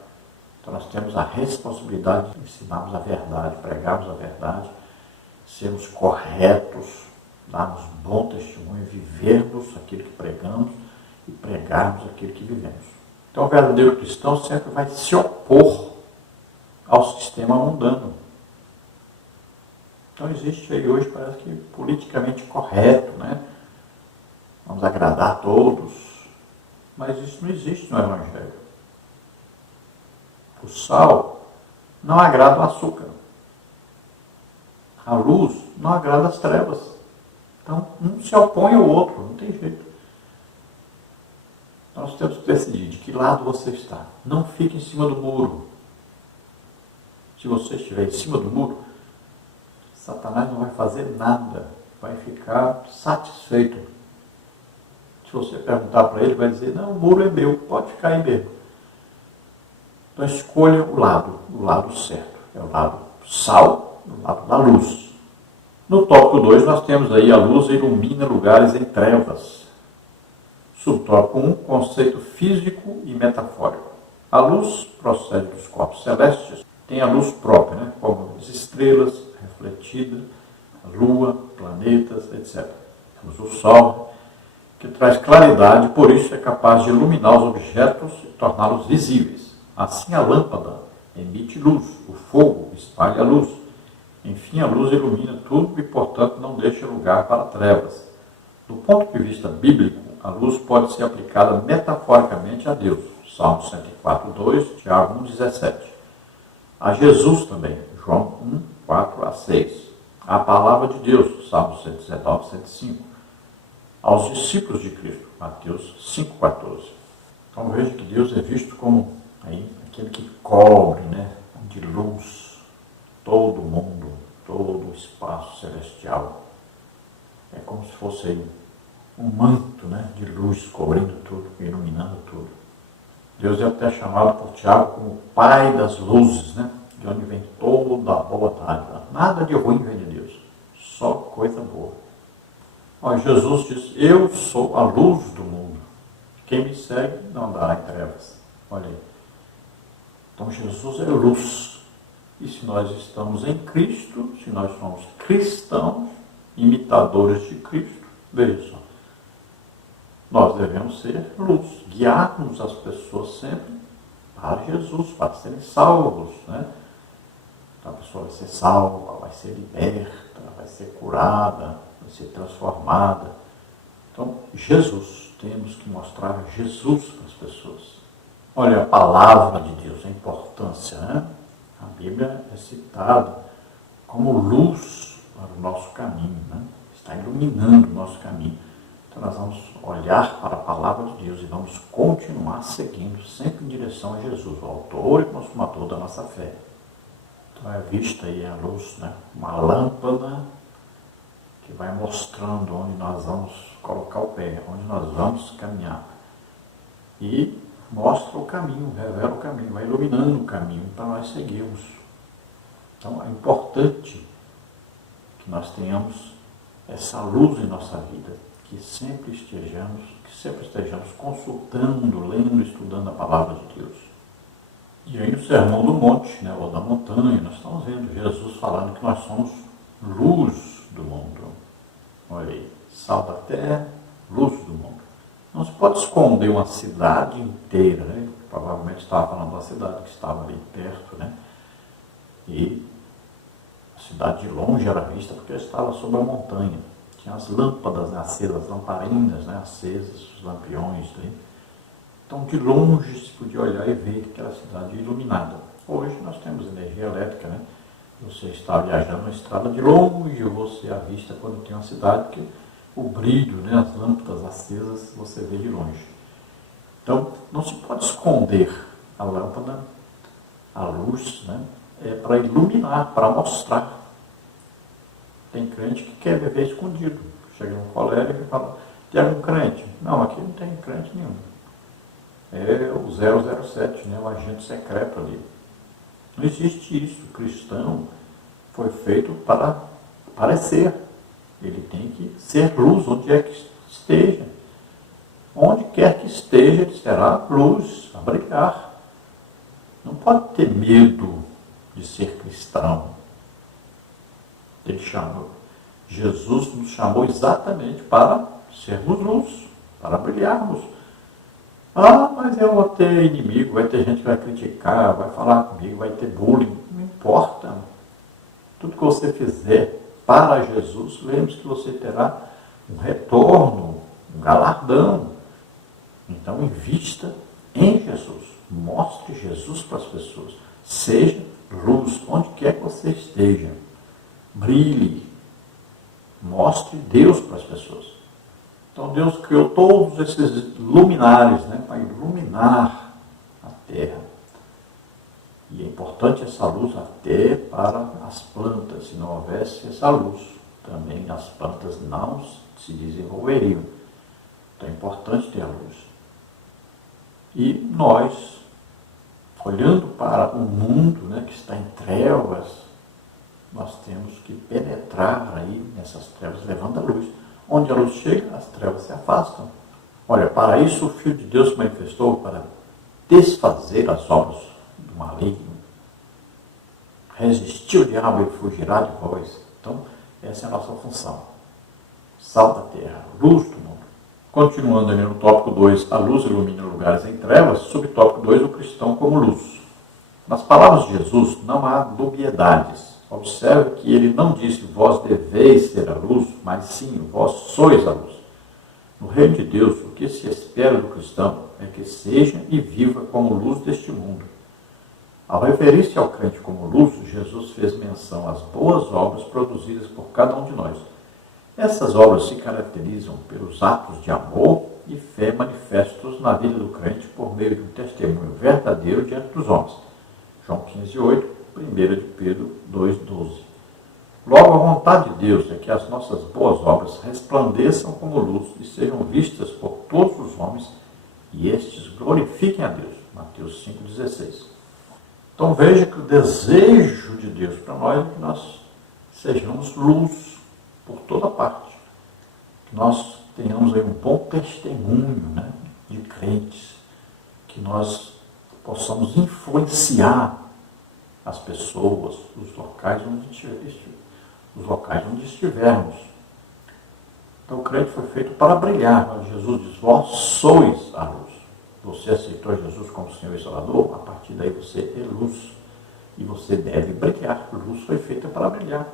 Então nós temos a responsabilidade de ensinarmos a verdade, pregarmos a verdade, sermos corretos, darmos bom testemunho, vivermos aquilo que pregamos e pregarmos aquilo que vivemos. Então o verdadeiro cristão sempre vai se opor ao sistema mundano. Então existe aí hoje, parece que politicamente correto, né? Vamos agradar a todos, mas isso não existe no Evangelho. O sal não agrada o açúcar. A luz não agrada as trevas. Então, um se opõe ao outro, não tem jeito. Nós temos que decidir de que lado você está. Não fique em cima do muro. Se você estiver em cima do muro, Satanás não vai fazer nada. Vai ficar satisfeito. Se você perguntar para ele, vai dizer, não, o muro é meu, pode ficar aí mesmo. Então escolha o lado certo. É o lado sal, o lado da luz. No tópico 2 nós temos aí a luz ilumina lugares em trevas. Subtópico 1, conceito físico e metafórico. A luz procede dos corpos celestes, tem a luz própria, né? Como as estrelas, refletida, a lua, planetas, etc. Temos o sol, que traz claridade, por isso é capaz de iluminar os objetos e torná-los visíveis. Assim a lâmpada emite luz, o fogo espalha a luz. Enfim, a luz ilumina tudo e, portanto, não deixa lugar para trevas. Do ponto de vista bíblico, a luz pode ser aplicada metaforicamente a Deus. Salmo 104:2, Tiago 1:17. A Jesus também, João 1:4-6. A palavra de Deus, Salmo 119:105. Aos discípulos de Cristo, Mateus 5:14. Então veja que Deus é visto como aí, aquele que cobre, né, de luz todo o mundo, todo o espaço celestial. É como se fosse aí um manto, né, de luz cobrindo tudo, iluminando tudo. Deus é até chamado por Tiago como o Pai das luzes, né, de onde vem toda a boa dádiva. Nada de ruim vem de Deus, só coisa boa. Olha, Jesus diz, eu sou a luz do mundo. Quem me segue não andará em trevas. Olha aí. Então Jesus é luz. E se nós estamos em Cristo, se nós somos cristãos, imitadores de Cristo, veja só, nós devemos ser luz, guiarmos as pessoas sempre para Jesus, para serem salvos, né? Então a pessoa vai ser salva, vai ser liberta, vai ser curada, vai ser transformada. Então, Jesus, temos que mostrar Jesus para as pessoas. Olha a palavra de Deus, a importância, né? A Bíblia é citada como luz para o nosso caminho, né? Está iluminando o nosso caminho. Então nós vamos olhar para a palavra de Deus e vamos continuar seguindo sempre em direção a Jesus, o autor e consumador da nossa fé. Então é vista aí a luz, né? Uma lâmpada que vai mostrando onde nós vamos colocar o pé, onde nós vamos caminhar. E mostra o caminho, revela o caminho, vai iluminando o caminho para nós seguirmos. Então é importante que nós tenhamos essa luz em nossa vida, que sempre estejamos consultando, lendo, estudando a palavra de Deus. E aí no Sermão do Monte, né, ou da montanha, nós estamos vendo Jesus falando que nós somos luz do mundo. Olha aí, sal da terra, luz do mundo. Não se pode esconder uma cidade inteira, né? Provavelmente estava falando da cidade que estava ali perto, né? E a cidade de longe era vista porque estava sobre a montanha. Tinha as lâmpadas, né, acesas, as lamparinas, né, acesas, os lampiões. Né? Então, de longe se podia olhar e ver aquela cidade iluminada. Hoje nós temos energia elétrica, né? Você está viajando na estrada de longe, você avista quando tem uma cidade que o brilho, né, as lâmpadas acesas, você vê de longe. Então, não se pode esconder a lâmpada, a luz, né? é para iluminar, para mostrar. Tem crente que quer viver escondido. Chega num colégio e fala, tem algum crente? Não, aqui não tem crente nenhum. É o 007, né? O agente secreto ali. Não existe isso. O cristão foi feito para aparecer. Ele tem que ser luz onde é que esteja. Onde quer que esteja, ele será luz, a brilhar. Não pode ter medo de ser cristão. Ele chamou. Jesus nos chamou exatamente para sermos luz, para brilharmos. Ah, mas eu vou ter inimigo, vai ter gente que vai criticar, vai falar comigo, vai ter bullying. Não importa. Tudo que você fizer para Jesus, lembre-se que você terá um retorno, um galardão. Então, invista em Jesus. Mostre Jesus para as pessoas. Seja luz, onde quer que você esteja. Brilhe. Mostre Deus para as pessoas. Então, Deus criou todos esses luminares, né, para iluminar a terra. E é importante essa luz até para as plantas. Se não houvesse essa luz, também as plantas não se desenvolveriam. Então, é importante ter a luz. E nós, olhando para o mundo, né, que está em trevas, nós temos que penetrar aí nessas trevas, levando a luz. Onde a luz chega, as trevas se afastam. Olha, para isso o Filho de Deus se manifestou, para desfazer as obras do maligno. Resistir o diabo e fugirá de vós. Então, essa é a nossa função. Sal da terra, luz do mundo. Continuando ali no tópico 2, a luz ilumina lugares em trevas, subtópico 2, o cristão como luz. Nas palavras de Jesus não há dubiedades. Observe que ele não disse, vós deveis ser a luz, mas sim, vós sois a luz. No reino de Deus, o que se espera do cristão é que seja e viva como luz deste mundo. Ao referir-se ao crente como luz, Jesus fez menção às boas obras produzidas por cada um de nós. Essas obras se caracterizam pelos atos de amor e fé manifestos na vida do crente por meio de um testemunho verdadeiro diante dos homens. João 15:8, 1 de Pedro 2:12. Logo, a vontade de Deus é que as nossas boas obras resplandeçam como luz e sejam vistas por todos os homens e estes glorifiquem a Deus. Mateus 5:16. Então veja que o desejo de Deus para nós é que nós sejamos luz por toda parte. Que nós tenhamos aí um bom testemunho, né, de crentes. Que nós possamos influenciar as pessoas, os locais onde estivermos. Então o crente foi feito para brilhar. Mas Jesus diz, vós sois a luz. Você aceitou Jesus como Senhor e Salvador, a partir daí você é luz. E você deve brilhar. Luz foi feita para brilhar.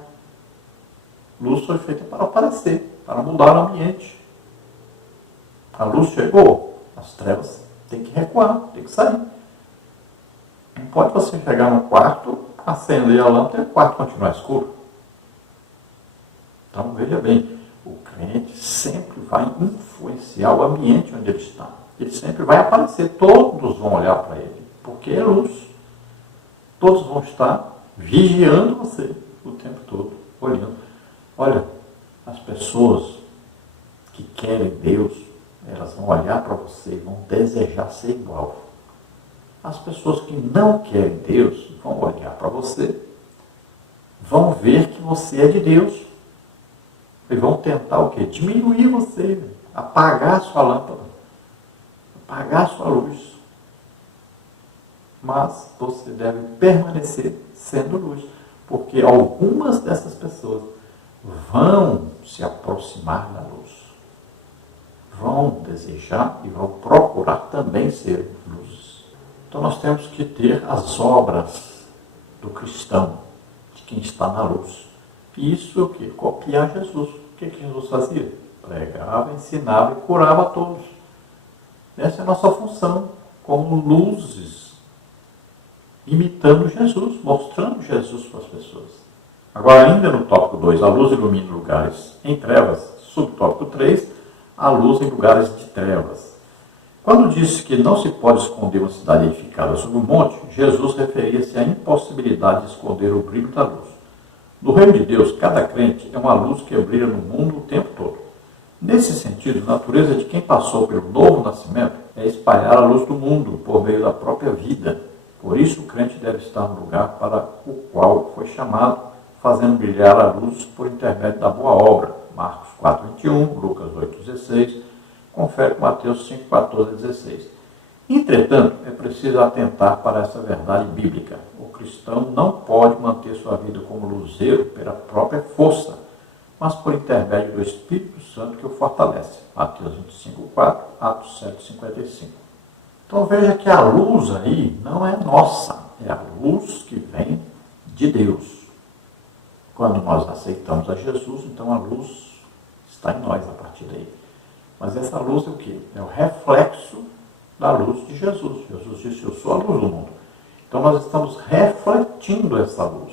Luz foi feita para aparecer, para mudar o ambiente. A luz chegou, as trevas têm que recuar, têm que sair. Não pode você chegar no quarto, acender a lâmpada e o quarto continuar escuro. Então, veja bem, o crente sempre vai influenciar o ambiente onde ele está. Ele sempre vai aparecer, todos vão olhar para ele, porque é luz. Todos vão estar vigiando você o tempo todo, olhando. Olha, as pessoas que querem Deus, elas vão olhar para você e vão desejar ser igual. As pessoas que não querem Deus vão olhar para você, vão ver que você é de Deus e vão tentar o quê? Diminuir você, apagar a sua lâmpada, apagar a sua luz. Mas você deve permanecer sendo luz, porque algumas dessas pessoas vão se aproximar da luz, vão desejar e vão procurar também ser luzes. Então nós temos que ter as obras do cristão, de quem está na luz. E isso é o quê? Copiar Jesus. O que Jesus fazia? Pregava, ensinava e curava a todos. Essa é a nossa função, como luzes, imitando Jesus, mostrando Jesus para as pessoas. Agora, ainda no tópico 2, a luz ilumina lugares em trevas. Subtópico 3, a luz em lugares de trevas. Quando disse que não se pode esconder uma cidade edificada sobre um monte, Jesus referia-se à impossibilidade de esconder o brilho da luz. No reino de Deus, cada crente é uma luz que brilha no mundo o tempo todo. Nesse sentido, a natureza de quem passou pelo novo nascimento é espalhar a luz do mundo por meio da própria vida. Por isso, o crente deve estar no lugar para o qual foi chamado, fazendo brilhar a luz por intermédio da boa obra. Marcos 4:21, Lucas 8:16, confere com Mateus 5:14-16. Entretanto, é preciso atentar para essa verdade bíblica. O cristão não pode manter sua vida como luzeiro pela própria força, mas por intermédio do Espírito Santo que o fortalece. Mateus 25:4, Atos 7:55. Então veja que a luz aí não é nossa, é a luz que vem de Deus. Quando nós aceitamos a Jesus, então a luz está em nós a partir daí. Mas essa luz é o quê? É o reflexo da luz de Jesus. Jesus disse, eu sou a luz do mundo. Então nós estamos refletindo essa luz.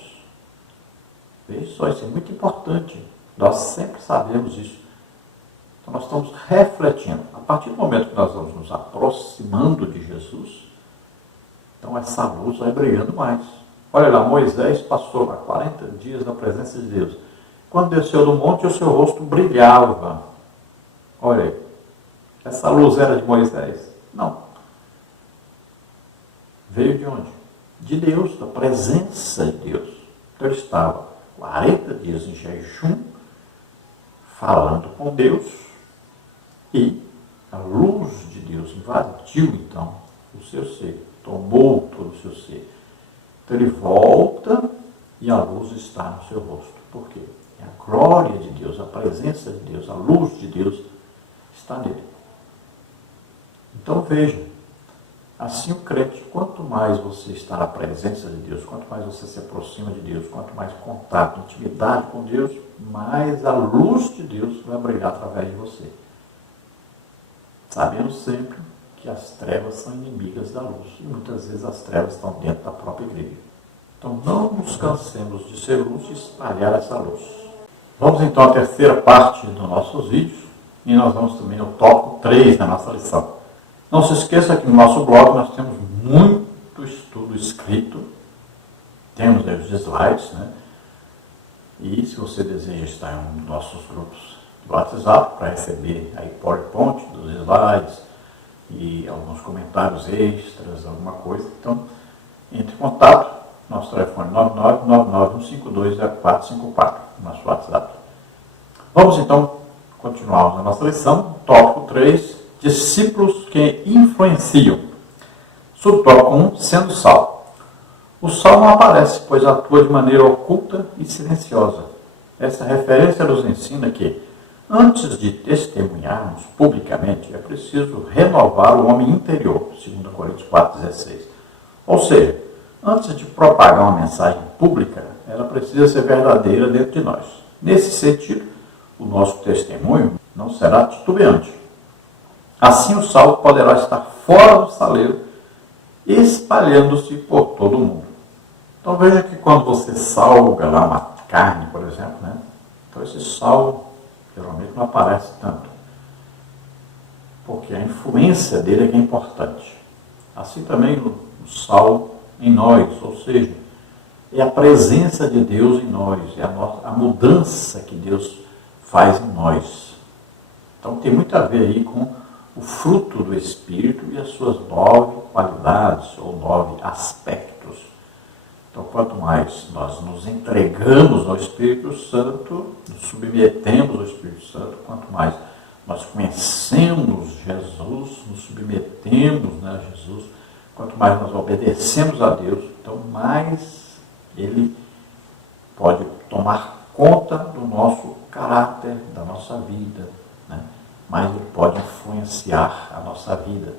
Veja só, isso é muito importante. Nós sempre sabemos isso. Então nós estamos refletindo. A partir do momento que nós vamos nos aproximando de Jesus, então essa luz vai brilhando mais. Olha lá, Moisés passou lá 40 dias na presença de Deus. Quando desceu do monte, o seu rosto brilhava. Olha aí, essa luz era de Moisés? Não. Veio de onde? De Deus, da presença de Deus. Então ele estava 40 dias em jejum, falando com Deus, e a luz de Deus invadiu então o seu ser, tomou todo o seu ser. Então ele volta e a luz está no seu rosto. Por quê? É a glória de Deus, a presença de Deus, a luz de Deus está nele. Então veja, assim o crente, quanto mais você está na presença de Deus, quanto mais você se aproxima de Deus, quanto mais contato, intimidade com Deus, mais a luz de Deus vai brilhar através de você. Sabendo sempre que as trevas são inimigas da luz. E muitas vezes as trevas estão dentro da própria igreja. Então não nos cansemos de ser luz e espalhar essa luz. Vamos então à terceira parte dos nossos vídeos. E nós vamos também ao tópico 3 da nossa lição. Não se esqueça que no nosso blog nós temos muito estudo escrito. Temos aí os slides, né? E se você deseja estar em um dos nossos grupos do WhatsApp para receber aí PowerPoint dos slides e alguns comentários extras, alguma coisa, então entre em contato. Nosso telefone 999-152-0454, nosso WhatsApp. Vamos então continuar a nossa lição, tópico 3, discípulos que influenciam. Subtópico 1, sendo sal. O sal não aparece, pois atua de maneira oculta e silenciosa. Essa referência nos ensina que, antes de testemunharmos publicamente, é preciso renovar o homem interior, 2 Coríntios 4,16. Ou seja, antes de propagar uma mensagem pública, ela precisa ser verdadeira dentro de nós. Nesse sentido, o nosso testemunho não será titubeante. Assim o sal poderá estar fora do saleiro, espalhando-se por todo o mundo. Então veja que quando você salga lá uma carne, por exemplo, né? Então esse sal geralmente não aparece tanto, porque a influência dele é que é importante. Assim também o sal em nós, ou seja, é a presença de Deus em nós, é a mudança que Deus faz em nós. Então tem muito a ver aí com o fruto do Espírito e as suas 9 qualidades ou 9 aspectos. Então quanto mais nós nos entregamos ao Espírito Santo, nos submetemos ao Espírito Santo, quanto mais nós conhecemos Jesus, nos submetemos, né, a Jesus, quanto mais nós obedecemos a Deus, então mais Ele pode tomar conta do nosso caráter, da nossa vida, né? Mais Ele pode influenciar a nossa vida.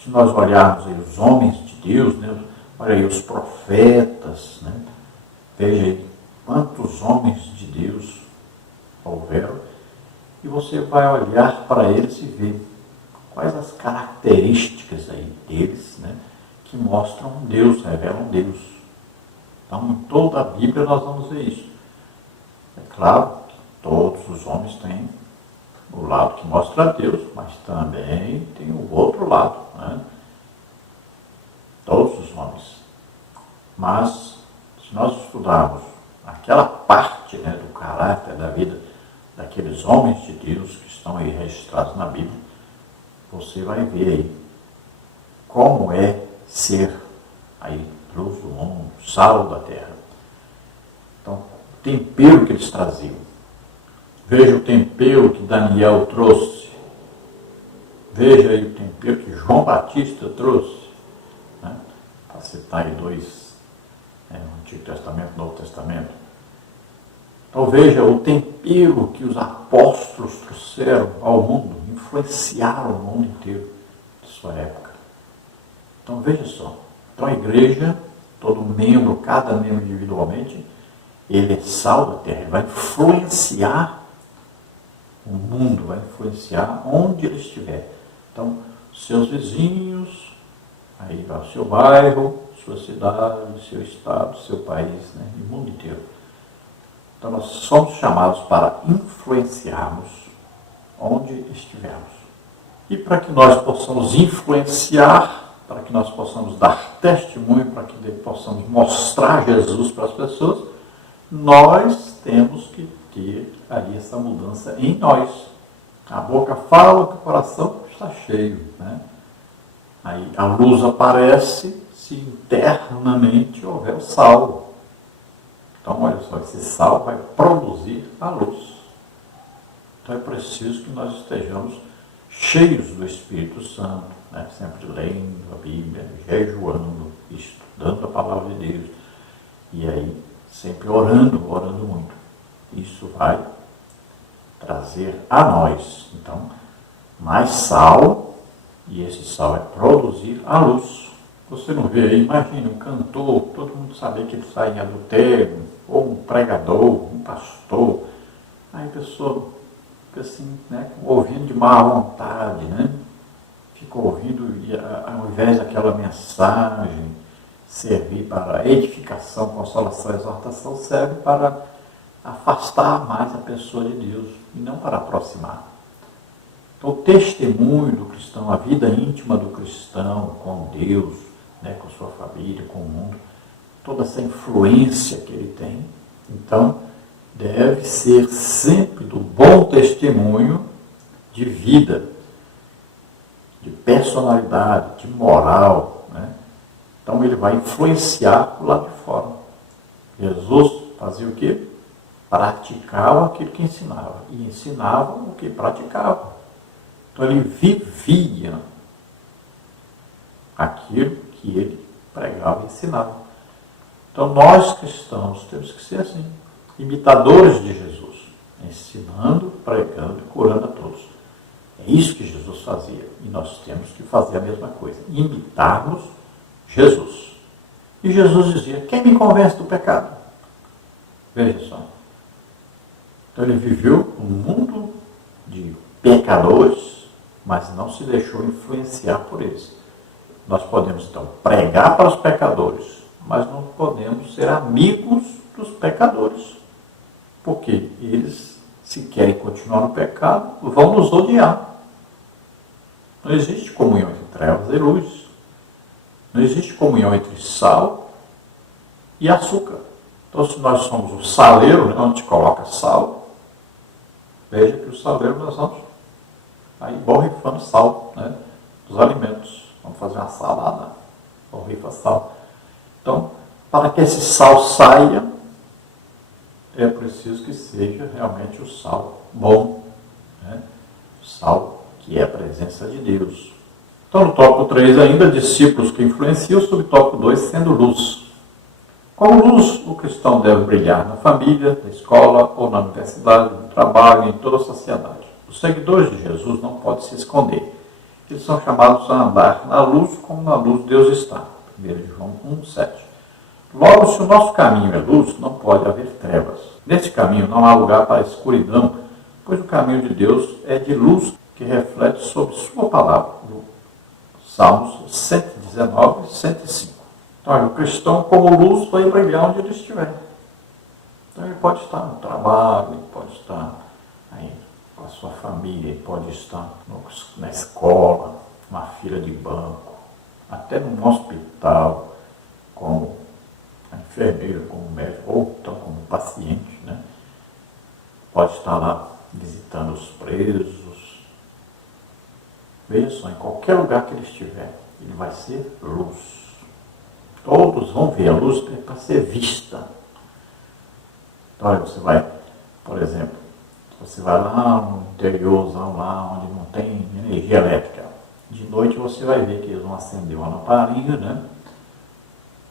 Se nós olharmos aí os homens de Deus, né? Olha aí os profetas, né? Veja aí quantos homens de Deus houveram, e você vai olhar para eles e ver quais as características aí deles, né? Que mostram Deus, revelam Deus. Então, em toda a Bíblia nós vamos ver isso. É claro que todos os homens têm o o lado que mostra a Deus, mas também tem o outro lado, né? Todos os homens. Mas, se nós estudarmos aquela parte, né, do caráter da vida daqueles homens de Deus que estão aí registrados na Bíblia, você vai ver aí como é ser aí luz do mundo, sal da terra. Então, o tempero que eles traziam. Veja o tempero que Daniel trouxe. Veja aí o tempero que João Batista trouxe. Né? Para citar aí dois, no Antigo Testamento e Novo Testamento. Então veja o tempero que os apóstolos trouxeram ao mundo, influenciaram o mundo inteiro de sua época. Então veja só, então a igreja, todo membro, cada membro individualmente, ele é sal da terra, ele vai influenciar o mundo, vai influenciar onde ele estiver. Então, seus vizinhos, aí o seu bairro, sua cidade, seu estado, seu país, né, e o mundo inteiro. Então nós somos chamados para influenciarmos onde estivermos. E para que nós possamos influenciar, para que nós possamos dar testemunho, para que possamos mostrar Jesus para as pessoas, nós temos que ter aí essa mudança em nós. A boca fala que o coração está cheio, né? Aí a luz aparece se internamente houver o sal. Então, olha só, esse sal vai produzir a luz. Então, é preciso que nós estejamos cheios do Espírito Santo, né? Sempre lendo a Bíblia, jejuando, estudando a palavra de Deus. E aí, sempre orando muito. Isso vai trazer a nós, então, mais sal, e esse sal vai produzir a luz. Você não vê aí, imagine um cantor, todo mundo sabe que ele sai em adultério, ou um pregador, um pastor, aí a pessoa fica assim, né, ouvindo de má vontade, né? Fica ouvindo, e ao invés daquela mensagem servir para edificação, consolação, exortação, serve para afastar mais a pessoa de Deus e não para aproximar. Então, o testemunho do cristão, a vida íntima do cristão com Deus, né, com sua família, com o mundo, toda essa influência que ele tem, então, deve ser sempre do bom testemunho de vida, de personalidade, de moral, né? Então, ele vai influenciar do lado de fora. Jesus fazia o quê? Praticava aquilo que ensinava. E ensinava o que praticava. Então, ele vivia aquilo que ele pregava e ensinava. Então, nós cristãos temos que ser assim, imitadores de Jesus, ensinando, pregando e curando a todos. É isso que Jesus fazia. E nós temos que fazer a mesma coisa, imitarmos Jesus. E Jesus dizia, quem me convence do pecado? Veja só. Então ele viveu um mundo de pecadores, mas não se deixou influenciar por eles. Nós podemos, então, pregar para os pecadores, mas não podemos ser amigos dos pecadores. Porque eles, se querem continuar no pecado, vão nos odiar. Não existe comunhão entre trevas e luz. Não existe comunhão entre sal e açúcar. Então, se nós somos o saleiro, né, onde se coloca sal, veja que o saleiro nós vamos aí borrifando sal, né, dos alimentos. Vamos fazer uma salada, borrifa sal. Então, para que esse sal saia, é preciso que seja realmente o sal bom, né? O sal que é a presença de Deus. Então, no tópico 3 ainda, discípulos que influenciam, subtópico 2, sendo luz. Como luz, o cristão deve brilhar na família, na escola ou na universidade, no trabalho, em toda a sociedade. Os seguidores de Jesus não podem se esconder. Eles são chamados a andar na luz como na luz Deus está. 1 João 1,7. Logo, se o nosso caminho é luz, não pode haver trevas. Neste caminho não há lugar para a escuridão, pois o caminho de Deus é de luz que reflete sobre sua palavra. Salmos 119, 105. Então, o cristão, como luz, vai brilhar onde ele estiver. Então, ele pode estar no trabalho, ele pode estar aí com a sua família, pode estar na escola, numa fila de banco, até num hospital, como a enfermeira, como médico, ou então como paciente, né? Pode estar lá visitando os presos. Veja só, em qualquer lugar que ele estiver, ele vai ser luz. Todos vão ver, a luz é para ser vista. Então, olha, você vai, por exemplo, você vai lá no interiorzão, lá onde não tem energia elétrica. De noite você vai ver que eles vão acender uma lamparina, né?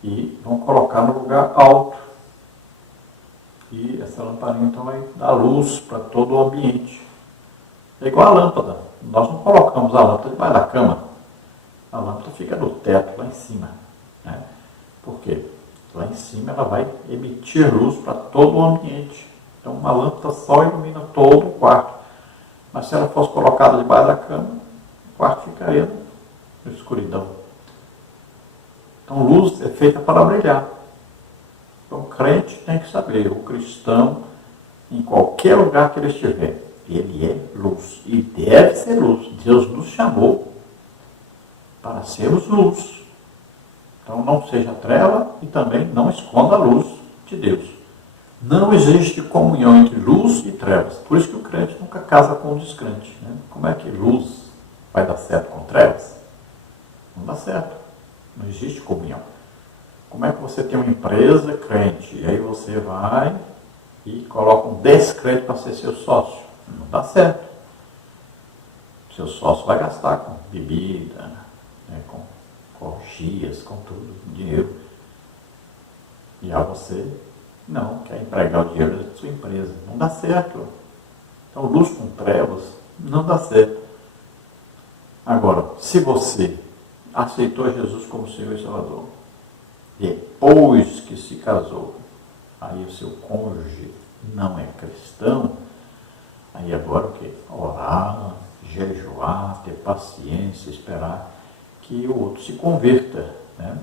E vão colocar no lugar alto. E essa lamparina então vai dar luz para todo o ambiente. É igual a lâmpada. Nós não colocamos a lâmpada debaixo da cama. A lâmpada fica no teto, lá em cima, né? Por quê? Lá em cima ela vai emitir luz para todo o ambiente. Então uma lâmpada só ilumina todo o quarto. Mas se ela fosse colocada debaixo da cama, o quarto ficaria na escuridão. Então luz é feita para brilhar. Então o crente tem que saber, o cristão, em qualquer lugar que ele estiver, ele é luz. E deve ser luz. Deus nos chamou para sermos luz. Então não seja treva e também não esconda a luz de Deus. Não existe comunhão entre luz e trevas. Por isso que o crente nunca casa com o descrente, né? Como é que luz vai dar certo com trevas? Não dá certo. Não existe comunhão. Como é que você tem uma empresa crente e aí você vai e coloca um descrente para ser seu sócio? Não dá certo. Seu sócio vai gastar com bebida, né, com orgias, com tudo, dinheiro. E a você não quer empregar o dinheiro da sua empresa. Não dá certo. Então, luz com trevas não dá certo. Agora, se você aceitou Jesus como Senhor e Salvador, depois que se casou, aí o seu cônjuge não é cristão, aí agora o quê? Orar, jejuar, ter paciência, esperar que o outro se converta, né?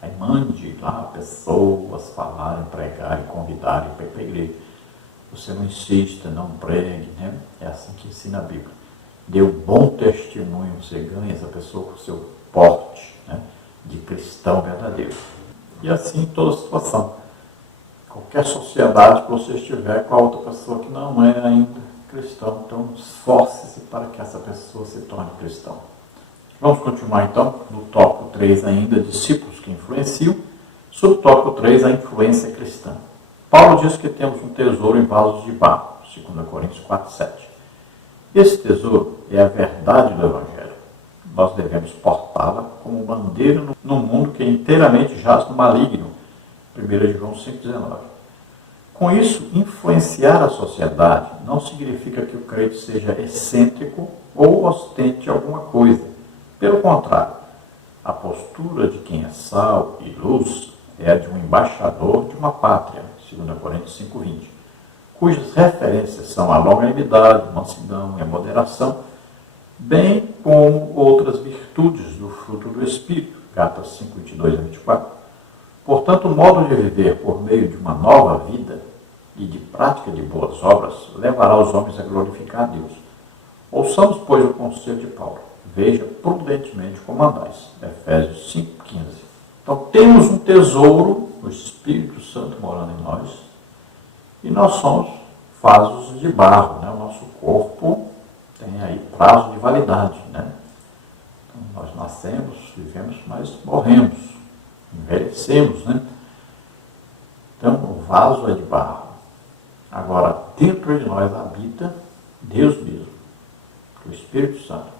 Aí mande lá pessoas falarem, pregarem, convidarem para ir para a igreja. Você não insista, não pregue, né? É assim que ensina a Bíblia. Dê um bom testemunho, você ganha essa pessoa com o seu porte, né, de cristão verdadeiro. E assim em toda situação. Qualquer sociedade que você estiver com a outra pessoa que não é ainda cristão, então esforce-se para que essa pessoa se torne cristão. Vamos continuar então no tópico 3 ainda, discípulos que influenciam. Subtópico 3, a influência cristã. Paulo diz que temos um tesouro em vasos de barro, 2 Coríntios 4:7. Esse tesouro é a verdade do Evangelho. Nós devemos portá-la como bandeira no mundo que inteiramente jaz no maligno, 1 João 5,19. Com isso, influenciar a sociedade não significa que o crente seja excêntrico ou ostente alguma coisa. Pelo contrário, a postura de quem é sal e luz é a de um embaixador de uma pátria, 2 Coríntios 5:20, cujas referências são a longanimidade, mansidão e a moderação, bem como outras virtudes do fruto do Espírito, Gálatas 5:22-24. Portanto, o modo de viver por meio de uma nova vida e de prática de boas obras levará os homens a glorificar a Deus. Ouçamos, pois, o conselho de Paulo. Veja prudentemente como andais. Efésios 5:15. Então, temos um tesouro, o Espírito Santo morando em nós, e nós somos vasos de barro, né? O nosso corpo tem aí prazo de validade, né? Então, nós nascemos, vivemos, mas morremos, envelhecemos, né? Então, o vaso é de barro. Agora, dentro de nós habita Deus mesmo, o Espírito Santo.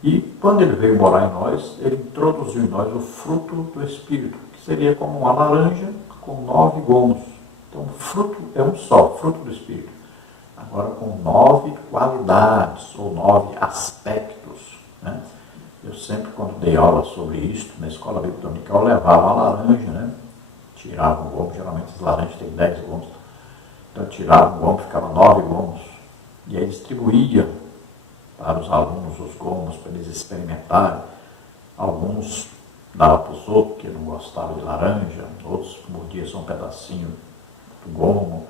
E quando ele veio morar em nós, ele introduziu em nós o fruto do Espírito, que seria como uma laranja com 9 gomos. Então, o fruto é um só, fruto do Espírito. Agora com 9 qualidades, ou 9 aspectos, né? Eu sempre, quando dei aula sobre isso, na escola bíblica dominical, eu levava a laranja, né? Tirava um gomo, geralmente as laranjas têm 10 gomos. Então, eu tirava um gomo, ficava 9 gomos. E aí distribuía para os alunos os gomos, para eles experimentarem. Alguns dava para os outros, que não gostavam de laranja, outros mordiam só um pedacinho do gomo.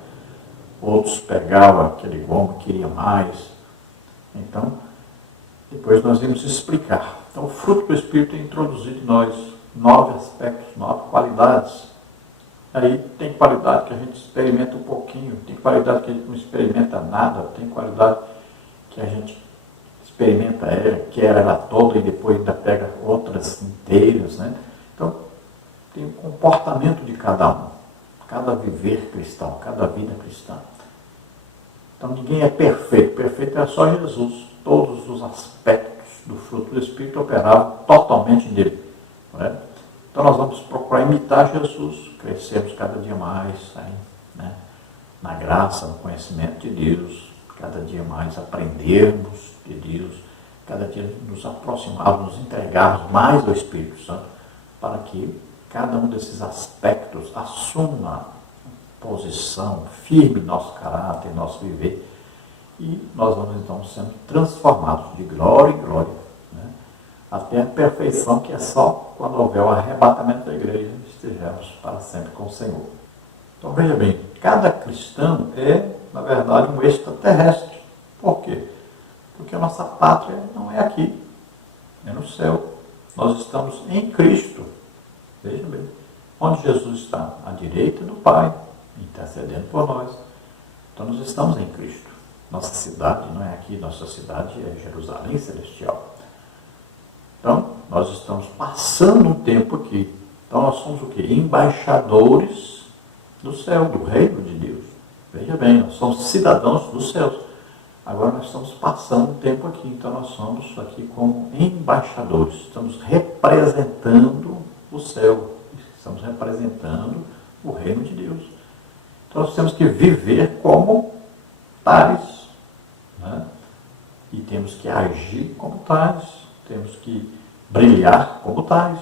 outros pegavam aquele gomo e queriam mais. Então, depois nós vamos explicar. Então, o fruto do Espírito é introduzido em nós 9 aspectos, 9 qualidades. Aí tem qualidade que a gente experimenta um pouquinho, tem qualidade que a gente não experimenta nada, tem qualidade que a gente experimenta ela, quer ela toda e depois ainda pega outras inteiras, né? Então, tem o comportamento de cada um, cada viver cristão, cada vida cristã. Então, ninguém é perfeito, perfeito é só Jesus. Todos os aspectos do fruto do Espírito operavam totalmente nele. Não é? Então, nós vamos procurar imitar Jesus, crescermos cada dia mais, né? Na graça, no conhecimento de Deus, cada dia mais aprendermos de Deus, cada dia nos aproximarmos, nos entregarmos mais ao Espírito Santo, para que cada um desses aspectos assuma posição firme em nosso caráter, em nosso viver, e nós vamos então sendo transformados de glória em glória, né? Até a perfeição que é só quando houver o arrebatamento da igreja, estejamos para sempre com o Senhor. Então veja bem, cada cristão é, na verdade, um extraterrestre. Por quê? Porque a nossa pátria não é aqui, é no céu. Nós estamos em Cristo. Veja bem, onde Jesus está? À direita do Pai, intercedendo por nós. Então nós estamos em Cristo. Nossa cidade não é aqui, nossa cidade é Jerusalém Celestial. Então, nós estamos passando um tempo aqui. Então nós somos o quê? Embaixadores do céu, do reino de Deus. Veja bem, nós somos cidadãos dos céus. Agora nós estamos passando um tempo aqui, então nós somos aqui como embaixadores. Estamos representando o céu, estamos representando o reino de Deus. Então nós temos que viver como tais, né? E temos que agir como tais, temos que brilhar como tais.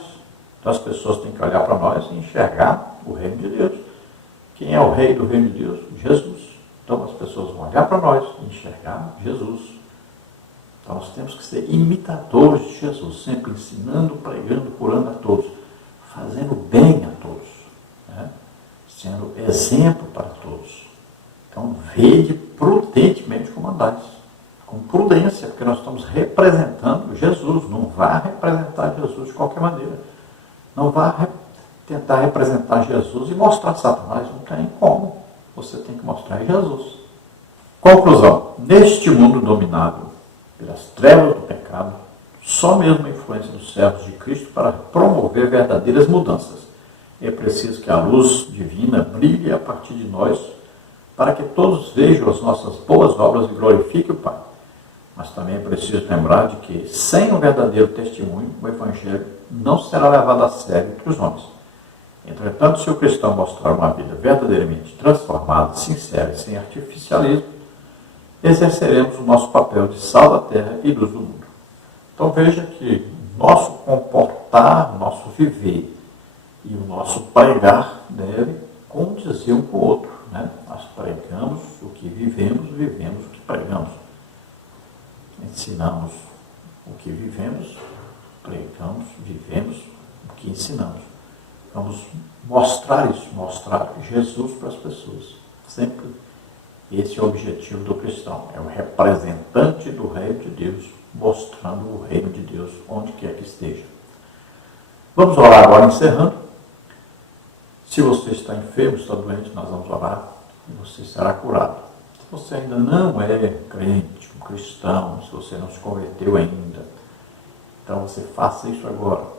Então as pessoas têm que olhar para nós e enxergar o reino de Deus. Quem é o rei do reino de Deus? Jesus. Então as pessoas vão olhar para nós e enxergar Jesus. Então nós temos que ser imitadores de Jesus, sempre ensinando, pregando, curando a todos, fazendo bem a todos, né? Sendo exemplo para todos. Então vede prudentemente como andais, com prudência, porque nós estamos representando Jesus. Não vá representar Jesus de qualquer maneira. Não vá tentar representar Jesus e mostrar Satanás. Não tem como. Você tem que mostrar Jesus. Conclusão. Neste mundo dominado pelas trevas do pecado, só mesmo a influência dos servos de Cristo para promover verdadeiras mudanças. É preciso que a luz divina brilhe a partir de nós, para que todos vejam as nossas boas obras e glorifiquem o Pai. Mas também é preciso lembrar de que, sem um verdadeiro testemunho, o Evangelho não será levado a sério entre os homens. Entretanto, se o cristão mostrar uma vida verdadeiramente transformada, sincera e sem artificialismo, exerceremos o nosso papel de sal da terra e luz do mundo. Então veja que nosso comportar, nosso viver e o nosso pregar deve condizer um com o outro, né? Nós pregamos o que vivemos, vivemos o que pregamos. Ensinamos o que vivemos, pregamos, vivemos o que ensinamos. Vamos mostrar isso, mostrar Jesus para as pessoas. Sempre esse é o objetivo do cristão. É o representante do reino de Deus, mostrando o reino de Deus onde quer que esteja. Vamos orar agora, encerrando. Se você está enfermo, está doente, nós vamos orar e você será curado. Se você ainda não é crente, um cristão, se você não se converteu ainda, então você faça isso agora.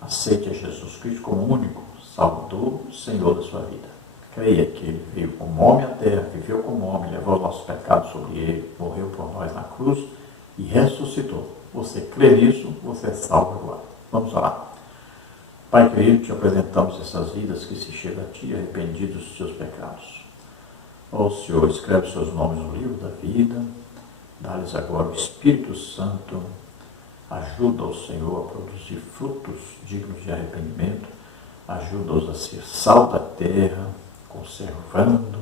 Aceite a Jesus Cristo como único Salvador, Senhor da sua vida. Creia que Ele veio como homem à terra, viveu como homem, levou os nossos pecados sobre Ele, morreu por nós na cruz e ressuscitou. Você crê nisso, você é salvo agora. Vamos orar. Pai querido, te apresentamos essas vidas que se chegam a Ti arrependidos dos seus pecados. Ó Senhor, escreve seus nomes no livro da vida, dá-lhes agora o Espírito Santo, ajuda o Senhor a produzir frutos dignos de arrependimento, ajuda-os a ser sal da terra, conservando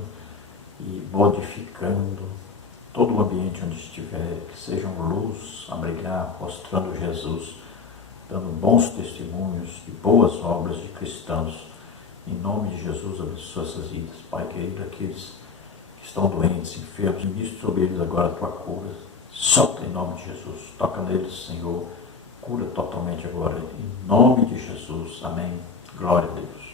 e modificando todo o ambiente onde estiver, que sejam luz a brilhar, mostrando Jesus, dando bons testemunhos de boas obras de cristãos. Em nome de Jesus, abençoa essas vidas. Pai querido, aqueles que estão doentes, enfermos, ministra sobre eles agora a tua cura. Sopra em nome de Jesus. Toca neles, Senhor. Cura totalmente agora. Em nome de Jesus. Amém. Glória a Deus.